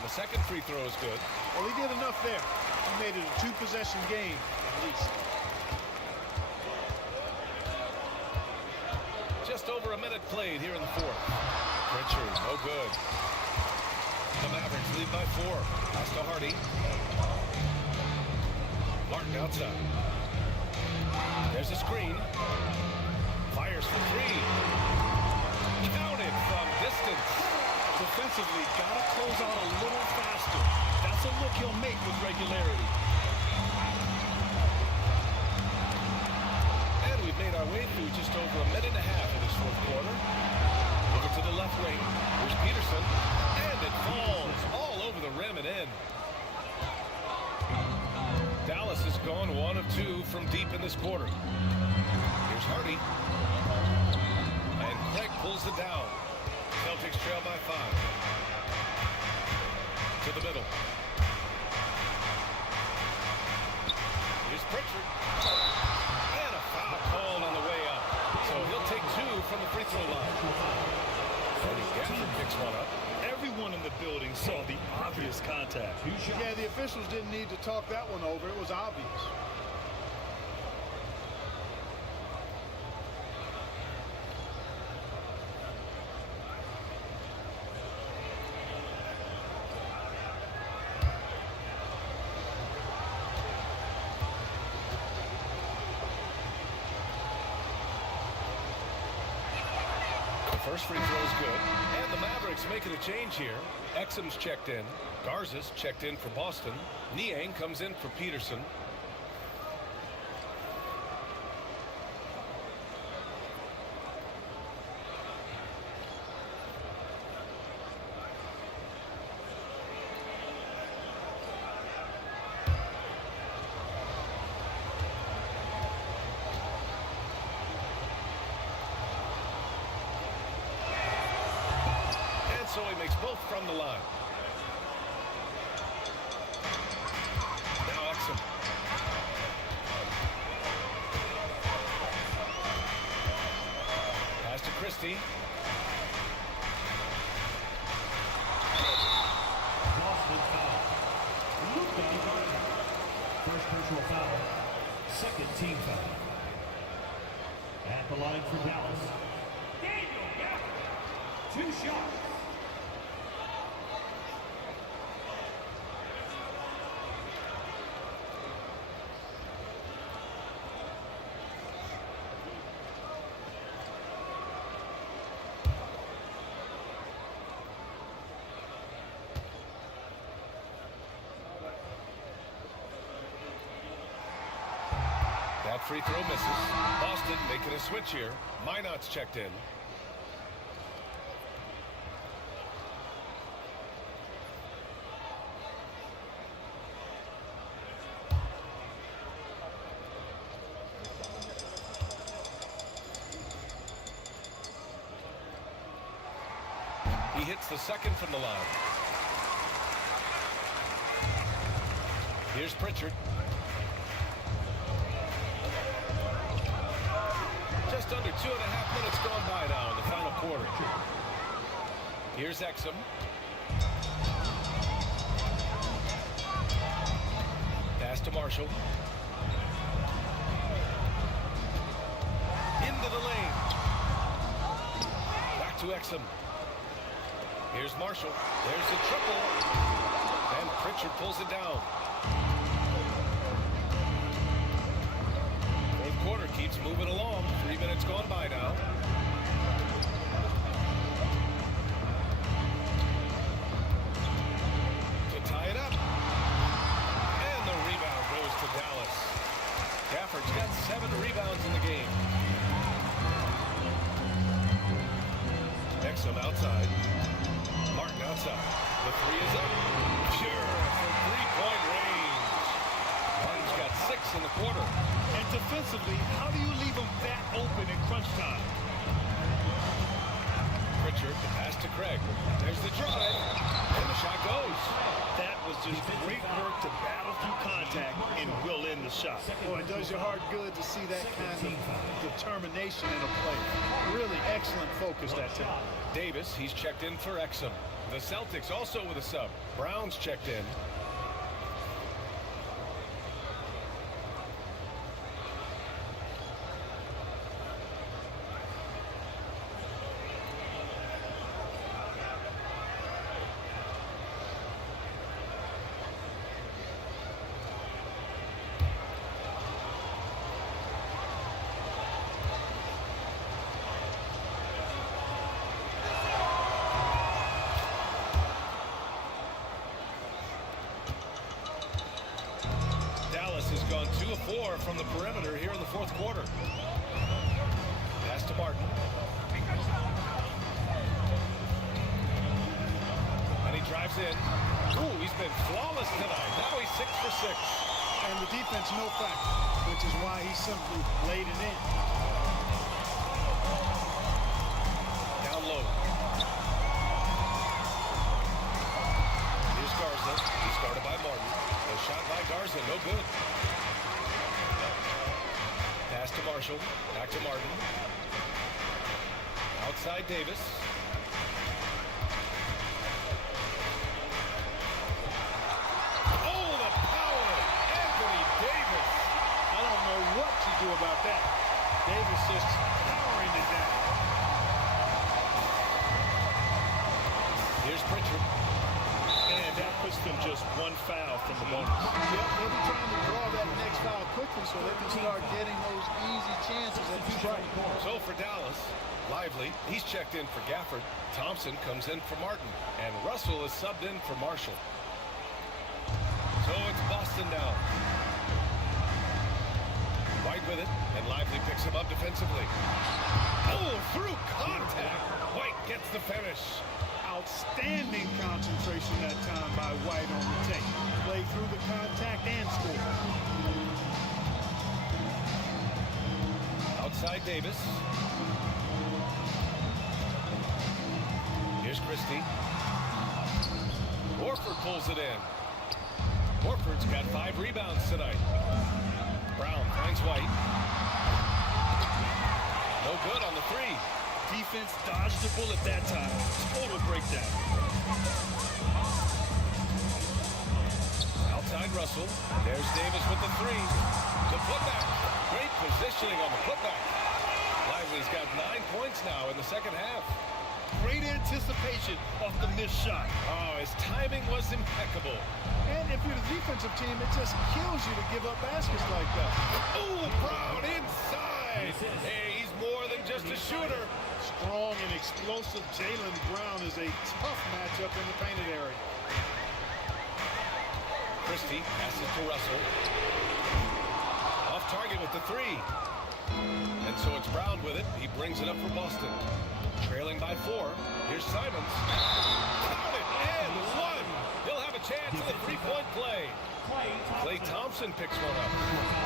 The second free throw is good. Well, he did enough there. He made it a 2-possession game, at least. Just over a minute played here in the 4th. Pritchard, no good. The Mavericks lead by 4. Pass to Hardy. Martin outside. There's a screen. Fires for 3. Counted from distance. Defensively, got to close out a little faster. That's a look he'll make with regularity. And we've made our way through just over a minute and a half of this fourth quarter. Over to the left wing. Here's Peterson. And it falls all over the rim and in. Dallas has gone 1 of 2 from deep in this quarter. Here's Hardy. And Craig pulls it down. Celtics trail by 5. To the middle. Here's Pritchard. And a foul called on the way up. So he'll take 2 from the free throw line. Tony Gafford picks one up. Everyone in the building saw the obvious contact. Yeah, the officials didn't need to talk that one over. It was obvious. First free throw is good. And the Mavericks making a change here. Exum's checked in. Garza's checked in for Boston. Niang comes in for Peterson. So he makes both from the line. Now Exum. Pass to Christie. Boston foul. First personal foul. Second team foul. At the line for Dallas. Daniel Gafford. 2 shots. That free throw misses. Boston making a switch here. Minot's checked in. He hits the second from the line. Here's Pritchard. Just under 2.5 minutes gone by now in the final quarter. Here's Exum. Pass to Marshall. Into the lane. Back to Exum. Here's Marshall. There's the triple. And Pritchard pulls it down. Fourth quarter keeps moving along. 3 minutes gone by now. To tie it up. And the rebound goes to Dallas. Gafford's got 7 rebounds in the game. Exum outside. Martin outside. The 3 is up. Pure from 3-point range. Martin's got 6 in the quarter. And defensively, how do you leave them that open in crunch time? Pritchard, the pass to Craig. There's the drive. And the shot goes. That was just great work to battle through contact and will end the shot. Boy, it does your heart good to see that kind of determination in a play. Really excellent focus that time. Davis, he's checked in for Exum. The Celtics also with a sub. Brown's checked in. more from the perimeter here in the fourth quarter. Pass to Martin. And he drives in. Ooh, he's been flawless tonight. Now he's 6 for 6. And the defense no factor, which is why he simply laid it in. Down low. Here's Garza. He's guarded by Martin. The shot by Garza, no good. Pass to Marshall. Back to Martin. Outside Davis. Oh, the power! Anthony Davis! I don't know what to do about that. Davis just powering it down. Here's Pritchard. And that puts them just one foul from the bonus. Yep, they'll be trying to draw that next foul quickly so they can start getting those easy chances at the strike. So for Dallas, Lively, he's checked in for Gafford. Thompson comes in for Martin. And Russell is subbed in for Marshall. So it's Boston now. White with it, and Lively picks him up defensively. Oh, through contact. White gets the finish. Outstanding concentration that time by White on the tape. Play through the contact and score. Outside Davis. Here's Christie. Horford pulls it in. Horford's got 5 rebounds tonight. Brown finds White. No good on the 3. Defense dodged the bullet that time. Total breakdown. Outside Russell. There's Davis with the 3. The putback. Great positioning on the putback. Lively's got 9 points now in the second half. Great anticipation off the missed shot. Oh, his timing was impeccable. And if you're the defensive team, it just kills you to give up baskets like that. Oh, Brown inside. Hey, he's more than just a shooter. Strong and explosive Jaylen Brown is a tough matchup in the painted area. Christie passes to Russell. Off target with the 3. And so it's Brown with it. He brings it up for Boston. Trailing by 4. Here's Simons. Count it and 1. He'll have a chance at the 3-point play. Klay Thompson picks one up.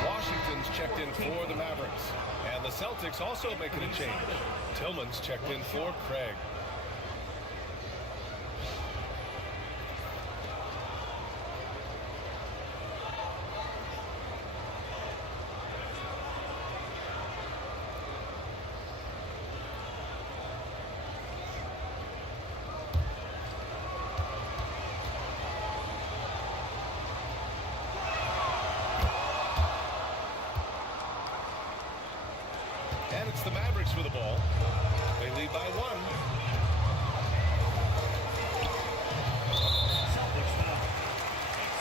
Washington's checked in for the Mavericks. And the Celtics also making a change. Tillman's checked in for Craig. And it's the Mavericks with the ball. They lead by 1. Celtics foul.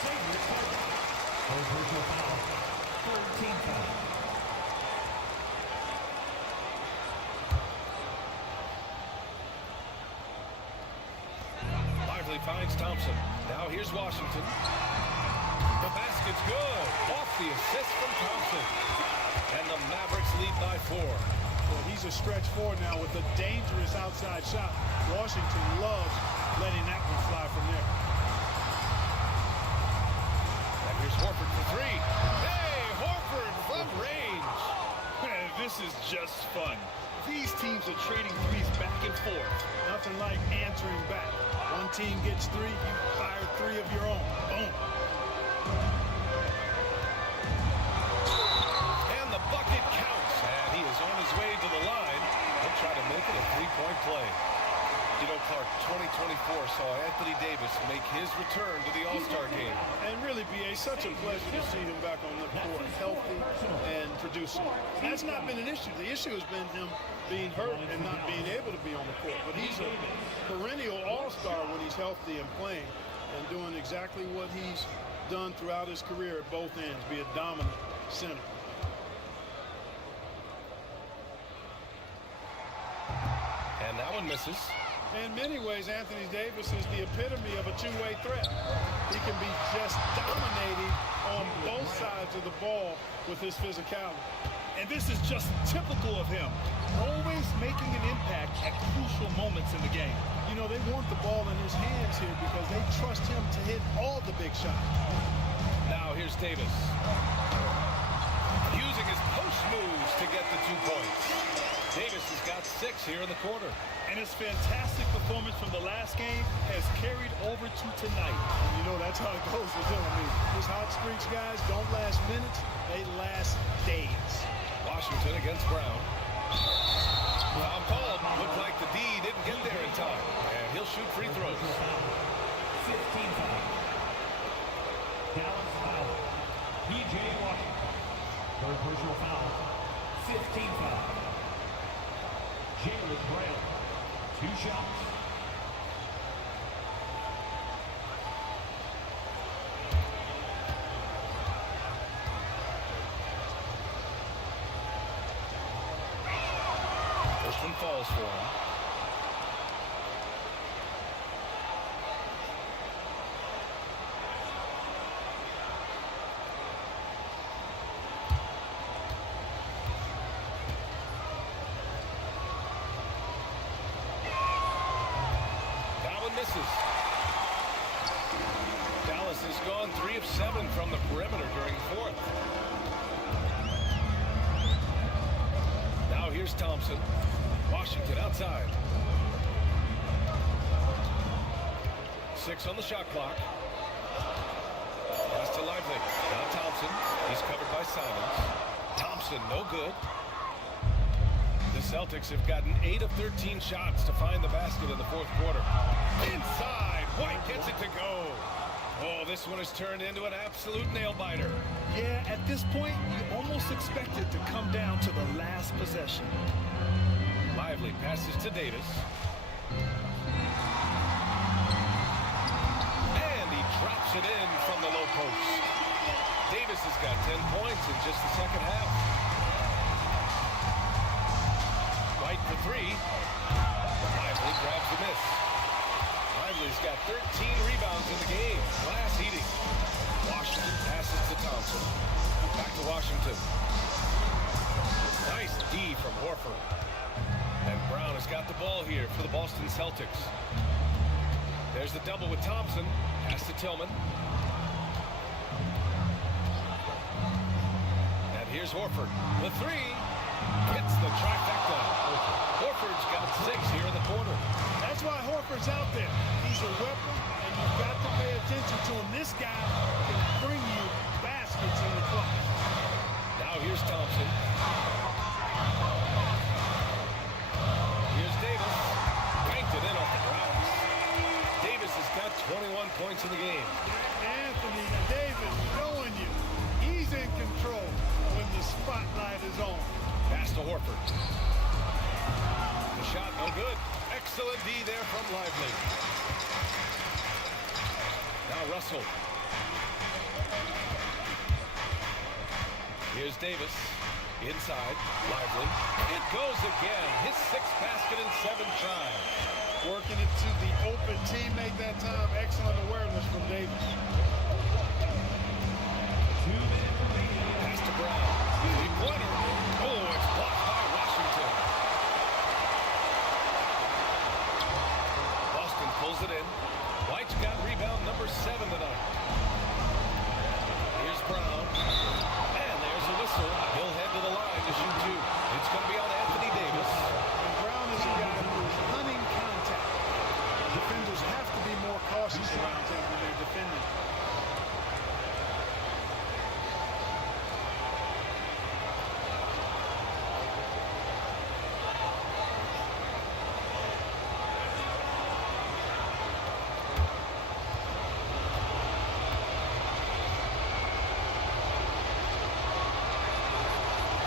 Xavier Tillman. Personal foul. Third team foul. Lively finds Thompson. Now here's Washington. The basket's good. Off the assist from Thompson. And the Mavericks lead by 4. Well, he's a stretch forward now with a dangerous outside shot. Washington loves letting that one fly from there. And here's Horford for 3. Hey, Horford from range. Man, this is just fun. These teams are trading threes back and forth. Nothing like answering back. One team gets 3, you fire 3 of your own. Boom. And the bucket counts. And he is on his way to the line. He'll try to make it a 3-point play. You know, Clark, 2024 saw Anthony Davis make his return to the All-Star game. And really, B.A., such a pleasure to see him back on the court, healthy and producing. That's not been an issue. The issue has been him being hurt and not being able to be on the court. But he's a perennial all-star when he's healthy and playing and doing exactly what he's done throughout his career at both ends, be a dominant center. And that one misses. In many ways, Anthony Davis is the epitome of a two-way threat. He can be just dominating on both sides of the ball with his physicality. And this is just typical of him, always making an impact at crucial moments in the game. You know, they want the ball in his hands here because they trust him to hit all the big shots. Now here's Davis. Using his post moves to get the 2 points. Davis has got 6 here in the quarter. And his fantastic performance from the last game has carried over to tonight. You know, that's how it goes with him. I mean, these hot streaks, guys, don't last minutes. They last days. Washington against Brown. Foul called. Looked like the D didn't get there in time. And he'll shoot free throws. 15 foul. Dallas foul. P.J. Washington. Third personal foul. 15 foul. Jalen Brown. 2 shots. First one falls for him. Misses. Dallas has gone 3 of 7 from the perimeter during the fourth. Now here's Thompson. Washington outside. 6 on the shot clock. Pass to Lively. Now Thompson. He's covered by Simons. Thompson, no good. The Celtics have gotten 8 of 13 shots to find the basket in the fourth quarter. Inside, White gets it to go. Oh, this one has turned into an absolute nail-biter. Yeah, at this point, you almost expect it to come down to the last possession. Lively passes to Davis. And he drops it in from the low post. Davis has got 10 points in just the second half. White for 3. Lively grabs the miss. Lively's got 13 rebounds in the game. Glass eating. Washington passes to Thompson. Back to Washington. Nice D from Horford. And Brown has got the ball here for the Boston Celtics. There's the double with Thompson. Pass to Tillman. And here's Horford. The 3. Hits the trifecta. Horford's got 6 here in the quarter. That's why Horford's out there. He's a weapon, and you've got to pay attention to him. This guy can bring you baskets in the clutch. Now here's Thompson. Here's Davis. Banked it in off the glass. Davis has got 21 points in the game. Anthony Davis showing you he's in control when the spotlight is on. Pass to Horford. The shot no good. Excellent D there from Lively. Now Russell. Here's Davis. Inside. Lively. It goes again. His 6th basket in 7 tries. Working it to the open teammate that time. Excellent awareness from Davis. 2 minutes remaining. Pass to Brown. Three-pointer. Oh, it's blocked by Washington. Boston pulls it in. White's got rebound number 7 tonight. Here's Brown. And there's a whistle. He'll head to the line to shoot 2. It's going to be on Anthony Davis. And Brown is a guy who is hunting contact. Defenders have to be more cautious around him when they're defending.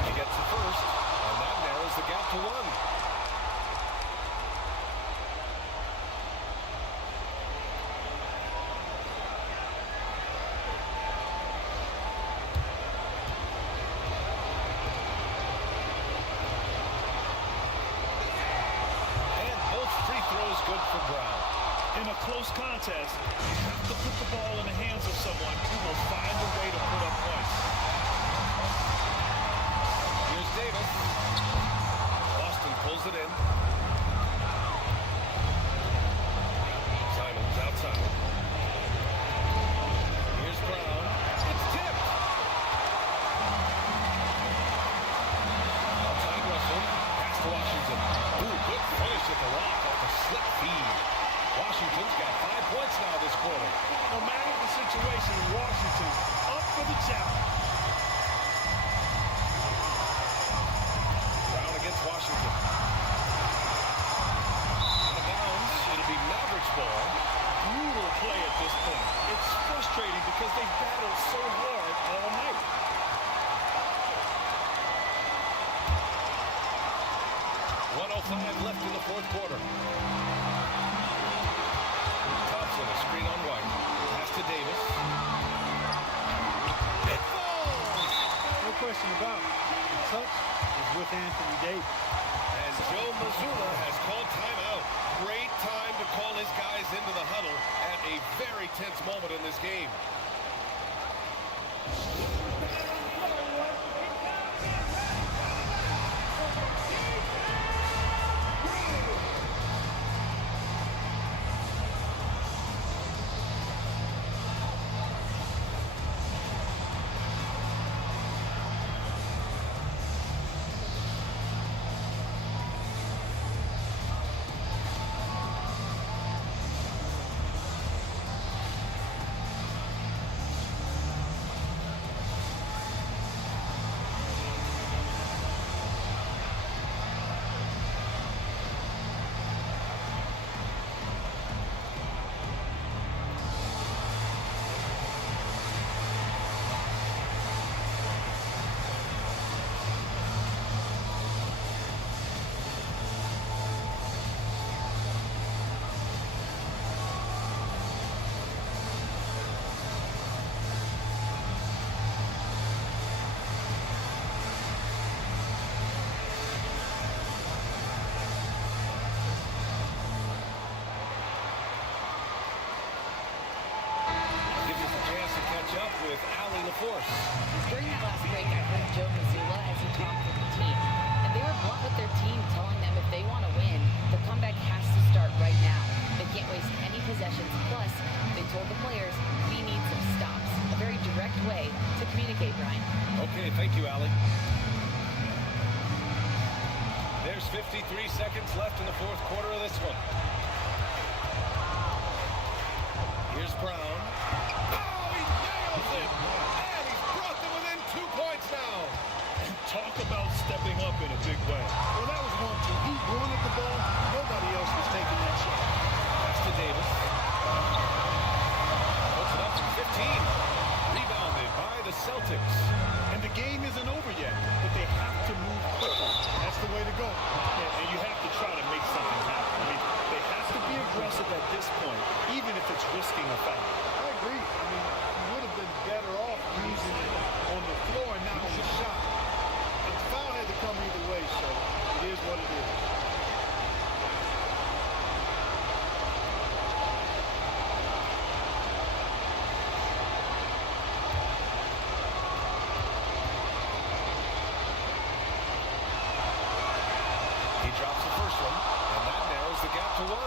He gets the first, and that narrows the gap to 1. close contest, you have to put the ball in the hands of someone who will find a way to put up points. Here's Davis. Boston pulls it in. Simons outside. Here's Brown. It's tipped. Outside Russell. Pass to Washington. Ooh, good finish at the rock off a slip feed. Washington's got 5 points now this quarter. No matter the situation, Washington up for the challenge. Brown against Washington. Out of bounds. It'll be Mavericks ball. Brutal play at this point. It's frustrating because they battled so hard all night. .05 left in the fourth quarter. Thompson, a screen on White. Pass to Davis. It falls! No question about it. The touch is with Anthony Davis. And Joe Mazzulla has called timeout. Great time to call his guys into the huddle at a very tense moment in this game. With Allie LaForce. During that last break, I heard Joe Mazzulla as he talked with the team. And they were blunt with their team, telling them if they want to win, the comeback has to start right now. They can't waste any possessions. Plus, they told the players, we need some stops. A very direct way to communicate, Brian. Okay, thank you, Allie. There's 53 seconds left in the fourth quarter of this one. Here's Brown. And he's brought them within 2 points now. And talk about stepping up in a big way. Well, that was 1-2. He wanted the ball. Nobody else was taking that shot. Pass to Davis. Puts it up to 15. Rebounded by the Celtics. And the game isn't over yet, but they have to move quickly. That's the way to go. And you have to try to make something happen. I mean, they have to be aggressive at this point, even if it's risking a foul. I agree. I mean, you would have been better off using it on the floor and not on the shot. But the foul had to come either way, so it is what it is. He drops the first one, and that narrows the gap to 1.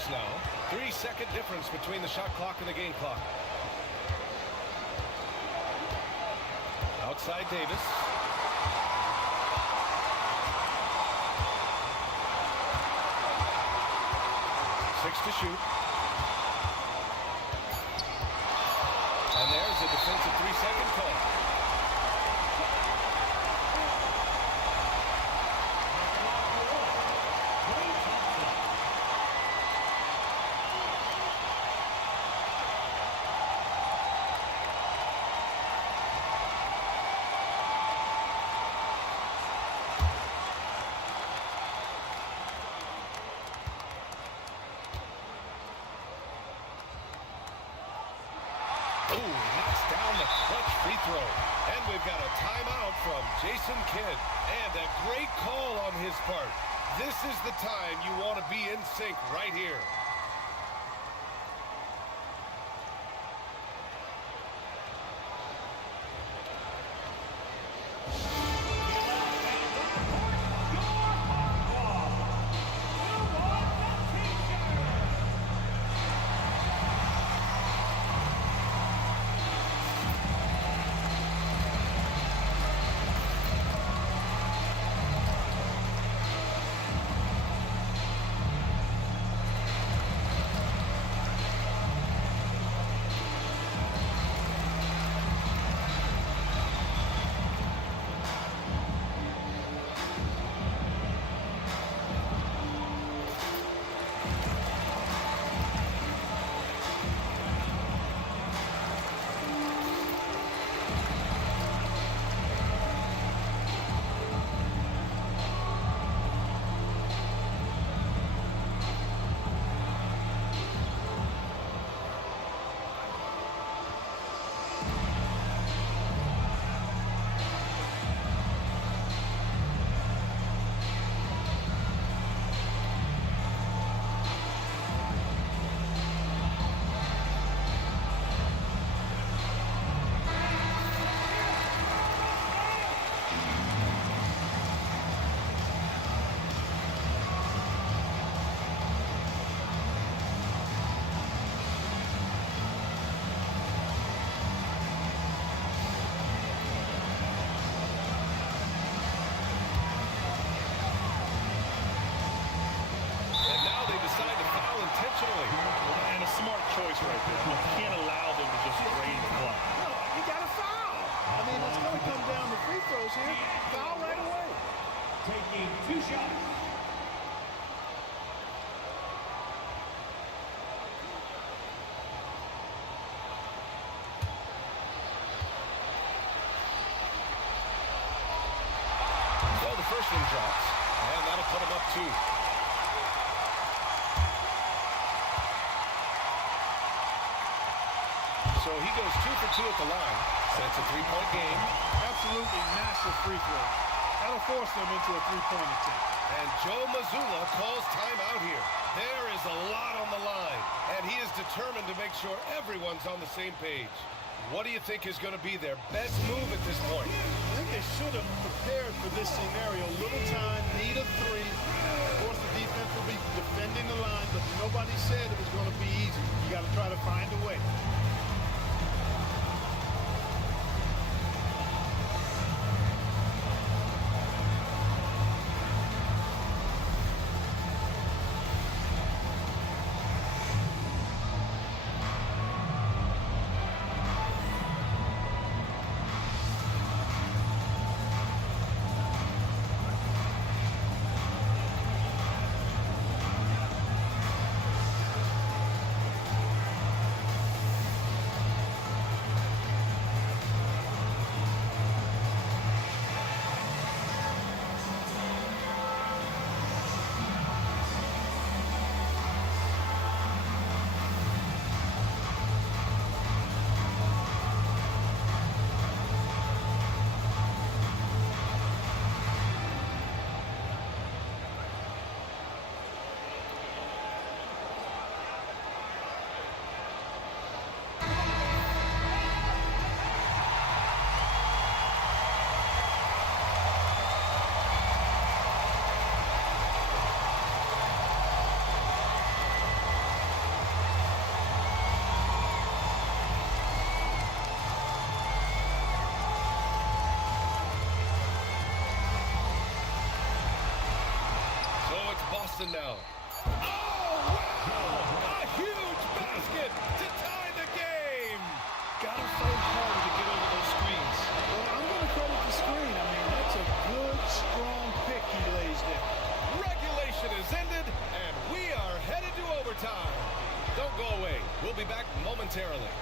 Mavericks now. 3-second difference between the shot clock and the game clock. Outside Davis. Six to shoot. And there's a defensive 3-second call. Knocks down the clutch free throw. And we've got a timeout from Jason Kidd. And a great call on his part. This is the time you want to be in sync right here. And a smart choice right there. You can't allow them to just drain the clock. No, you got to foul. I mean, it's going to come down to free throws here. Foul right away. Taking 2 shots. So the first one drops, and that'll put him up 2. So he goes 2 for 2 at the line. Sets a 3-point game. Absolutely massive free throw. That'll force them into a 3-point attempt. And Joe Mazzulla calls timeout here. There is a lot on the line, and he is determined to make sure everyone's on the same page. What do you think is going to be their best move at this point? I think they should have prepared for this scenario. Little time, need a 3. Of course, the defense will be defending the line, but nobody said it was going to be easy. You got to try to find a way. Thompson now. Oh, wow! A huge basket to tie the game. Got to fight harder to get over those screens. Well, I'm going to credit the screen. I mean, that's a good, strong pick he lays there. Regulation is ended, and we are headed to overtime. Don't go away. We'll be back momentarily.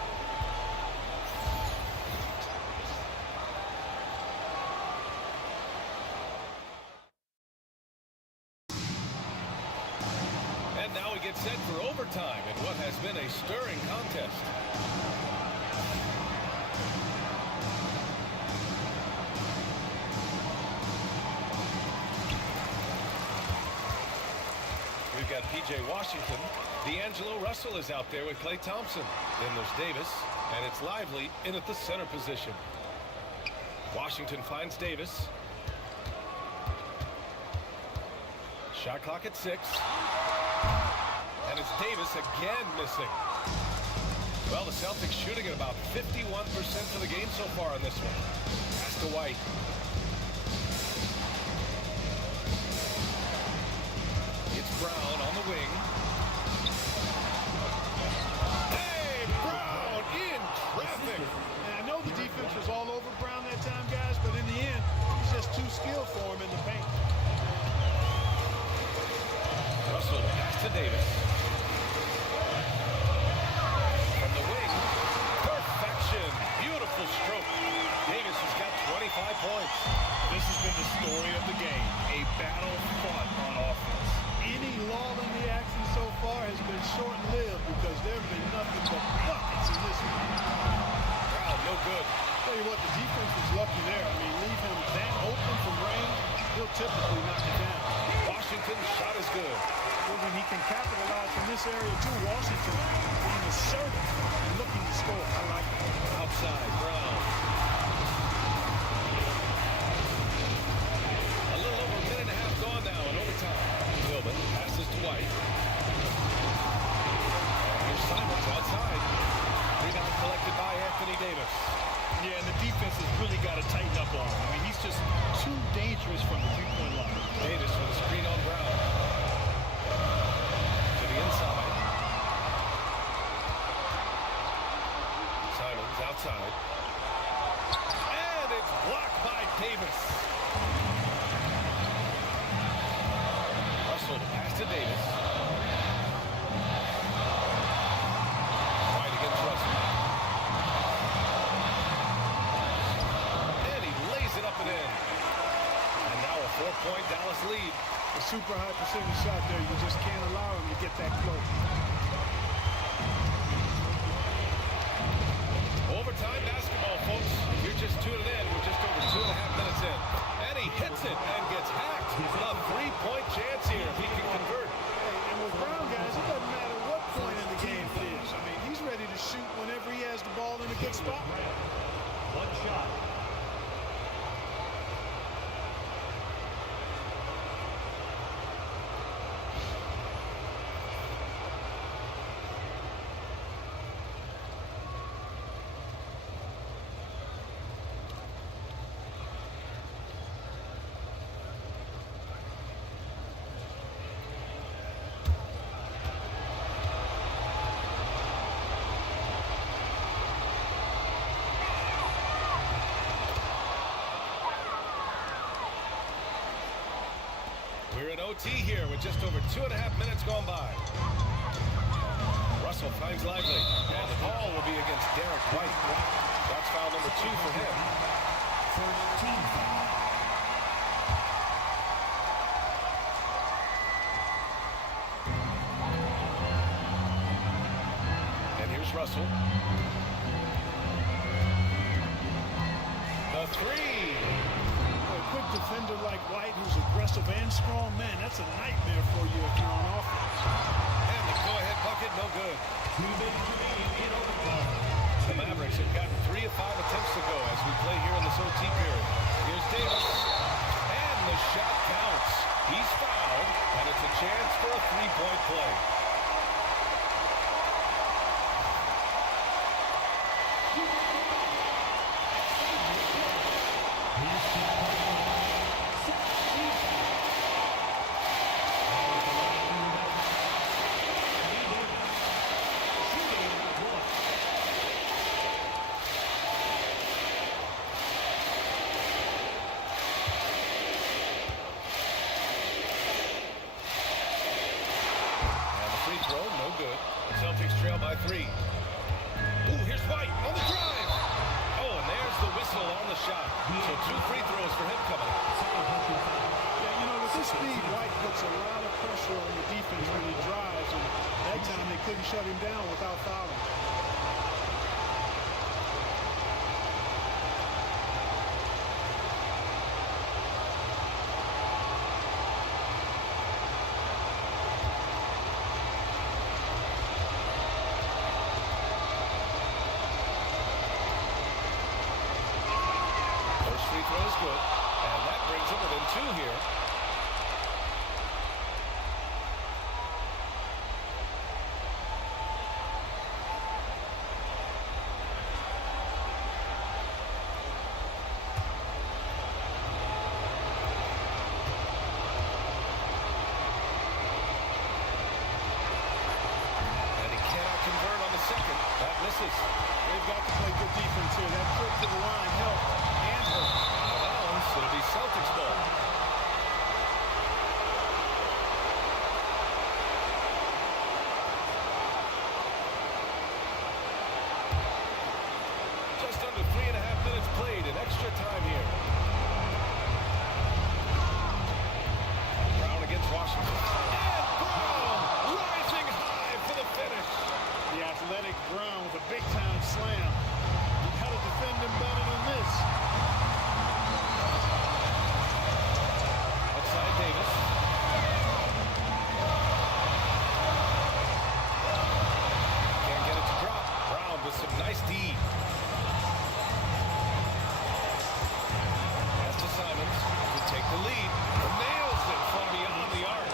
And now we get set for overtime in what has been a stirring contest. We've got P.J. Washington. D'Angelo Russell is out there with Klay Thompson. Then there's Davis, and it's Lively in at the center position. Washington finds Davis. Shot clock at 6. And it's Davis again missing. Well, the Celtics shooting at about 51% for the game so far in this one. Pass to White. It's Brown on the wing. Hey, Brown in traffic. And I know the defense was all over Brown that time, guys, but in the end, he's just too skilled for him in the paint. Russell pass to Davis. From the wing. Perfection. Beautiful stroke. Davis has got 25 points. This has been the story of the game. A battle fought on offense. Any lull in the action so far has been short-lived because there have been nothing but buckets in this one. Brown, no good. Tell you what, the defense was lucky there. I mean, leave him that open from range, he'll typically knock it down. Washington's shot is good. Proving he can capitalize from this area too. Washington being assertive and looking to score. I like it. Outside, Brown. A little over a minute and a half gone now in overtime. Tillman passes to White. And here's Simons outside. Rebound collected by Anthony Davis. Yeah, and the defense has really got to tighten up on him. I mean, he's just too dangerous from the three-point line. Davis with a screen on Brown. To the inside. Simons outside. And it's blocked by Davis. Russell pass to Davis. White against Russell. And he lays it up and in. And now a 4-point Dallas lead. A super high percentage shot there. You just can't allow him to get that close. Overtime basketball, folks. If you're just tuning in, we're just over 2.5 minutes in. And he hits it and gets hacked. A 3-point chance here if he can convert. And with Brown, guys, it doesn't matter what point in the game it is. I mean, he's ready to shoot whenever he has the ball in a good spot. One shot. We're in OT here with just over 2.5 minutes gone by. Russell finds Lively, and the ball will be against Derek White. That's foul number 2 for him. First team foul. And here's Russell. The 3. A quick defender like White, who's aggressive and strong, man, that's a nightmare for you if you're on offense. And the go-ahead bucket, no good. 2 minutes remaining in overtime. The Mavericks have gotten 3 of 5 attempts to go as we play here in this OT period. Here's Davis. And the shot counts. He's fouled, and it's a chance for a 3-point play. Celtics trail by 3. Ooh, here's White on the drive. Oh, and there's the whistle on the shot. So 2 free throws for him coming up. Yeah, you know, with this speed, White puts a lot of pressure on the defense when he drives, and that time they couldn't shut him down without fouling. Free throw is good, and that brings him within 2 here. And he cannot convert on the second. That misses. They've got to play good defense here. That trip to the line helped and hurt. Out of bounds, it'll be Celtics ball. Just under 3.5 minutes played in extra time here. Brown against Washington. And Brown rising high for the finish. The athletic Brown with a big-time slam. You got to defend him better than this. Outside Davis. Can't get it to drop. Brown with some nice D. Pass to Simons to take the lead. Nails it from beyond the arc.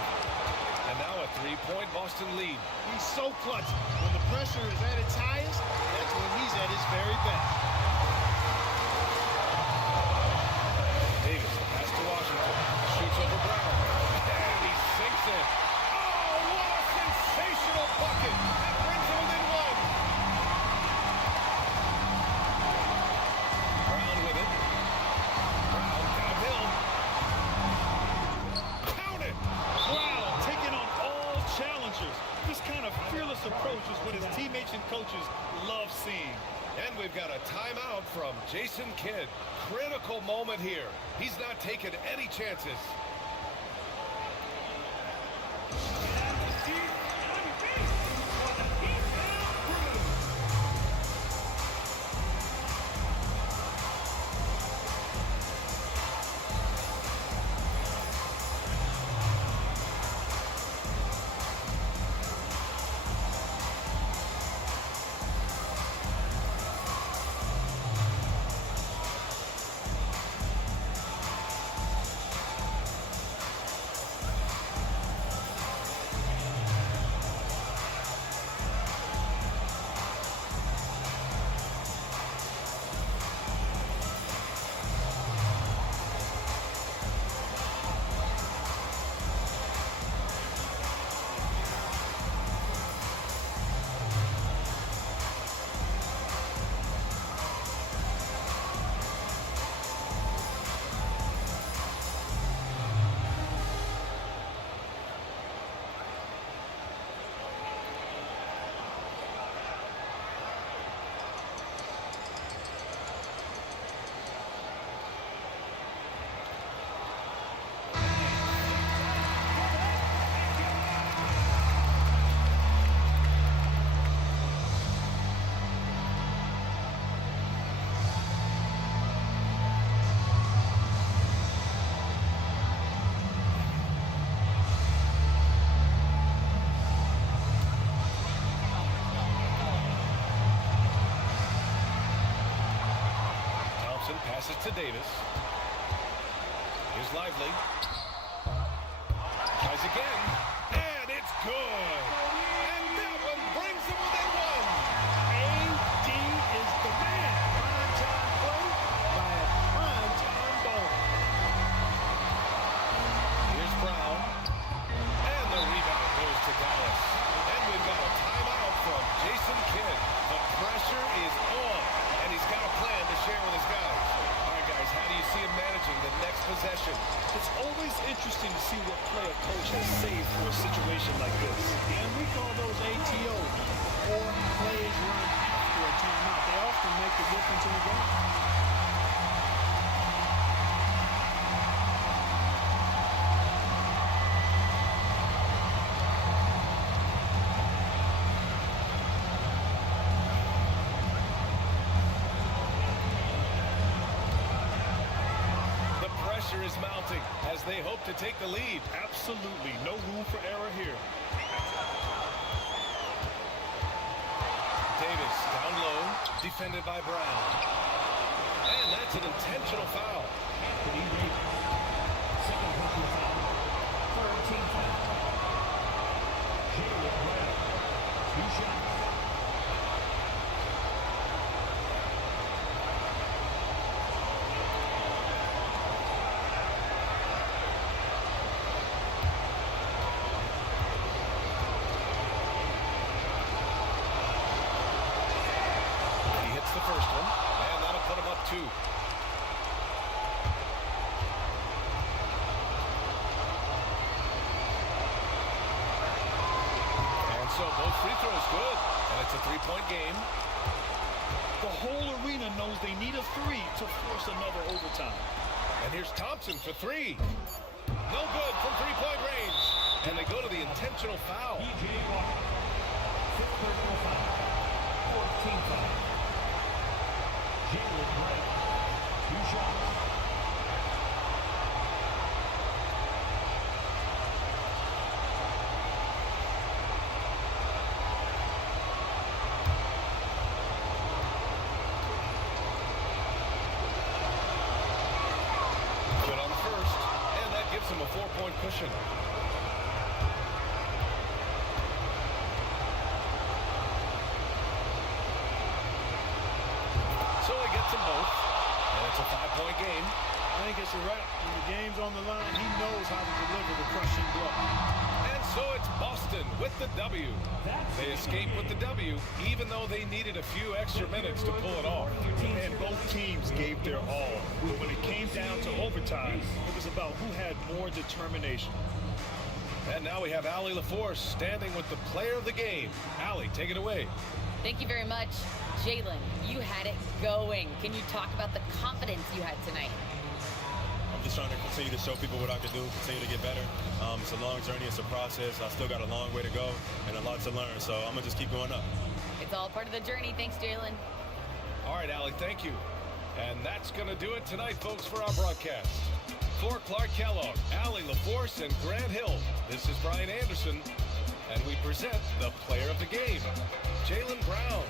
And now a 3-point Boston lead. He's so clutch. When the pressure is at its highest, that's when he's at his very best. Davis, the pass to Washington. Shoots over Brown. And he sinks it. Oh, what a sensational bucket. That brings him within 1. Brown with it. Brown downhill. Count it. Brown taking on all challengers. This kind of fearless approach is what his teammates and coaches love seeing. And we've got a timeout from Jason Kidd. Critical moment here. He's not taking any chances. Passes to Davis. Here's Lively. Tries again. And it's good. And that one brings him within 1. AD is the man. Prime-time play by a prime-time ball. Here's Brown. And the rebound goes to Dallas. And we've got a timeout from Jason Kidd. The pressure is on. And he's got a plan to share with his guys. All right, guys, how do you see him managing the next possession? It's always interesting to see what play a coach has saved for a situation like this. And we call those ATOs. or plays run after a timeout. They often make the difference in the game. Is mounting as they hope to take the lead. Absolutely no room for error here. Davis down low, defended by Brown. And that's an intentional foul. Anthony Davis. Second personal foul. Third team foul. Jalen Brown. 2 shots. The first one, and that'll put him up 2. And so both free throws good, and it's a 3-point game. The whole arena knows they need a 3 to force another overtime. And here's Thompson for 3. No good from 3-point range. And they go to the intentional foul. P.J. Walker. Fifth personal foul. Fourth team foul. Jalen Brown. 2 shots. Good on the first, and that gives him a 4-point cushion. So he gets them both, and it's a 5-point game. I think it's a wrap. When the game's on the line, he knows how to deliver the crushing blow. And so it's Boston with the W. They escape with the W, even though they needed a few extra minutes to pull it off. And both teams gave their all. But when it came down to overtime, it was about who had more determination. And now we have Allie LaForce standing with the player of the game. Allie, take it away. Thank you very much. Jalen, you had it going. Can you talk about the confidence you had tonight? I'm just trying to continue to show people what I can do, continue to get better. It's a long journey, it's a process. I still got a long way to go and a lot to learn, so I'm going to just keep going up. It's all part of the journey. Thanks, Jalen. All right, Allie, thank you. And that's going to do it tonight, folks, for our broadcast. For Clark Kellogg, Allie LaForce, and Grant Hill, this is Brian Anderson, and we present the player of the game, Jalen Brown.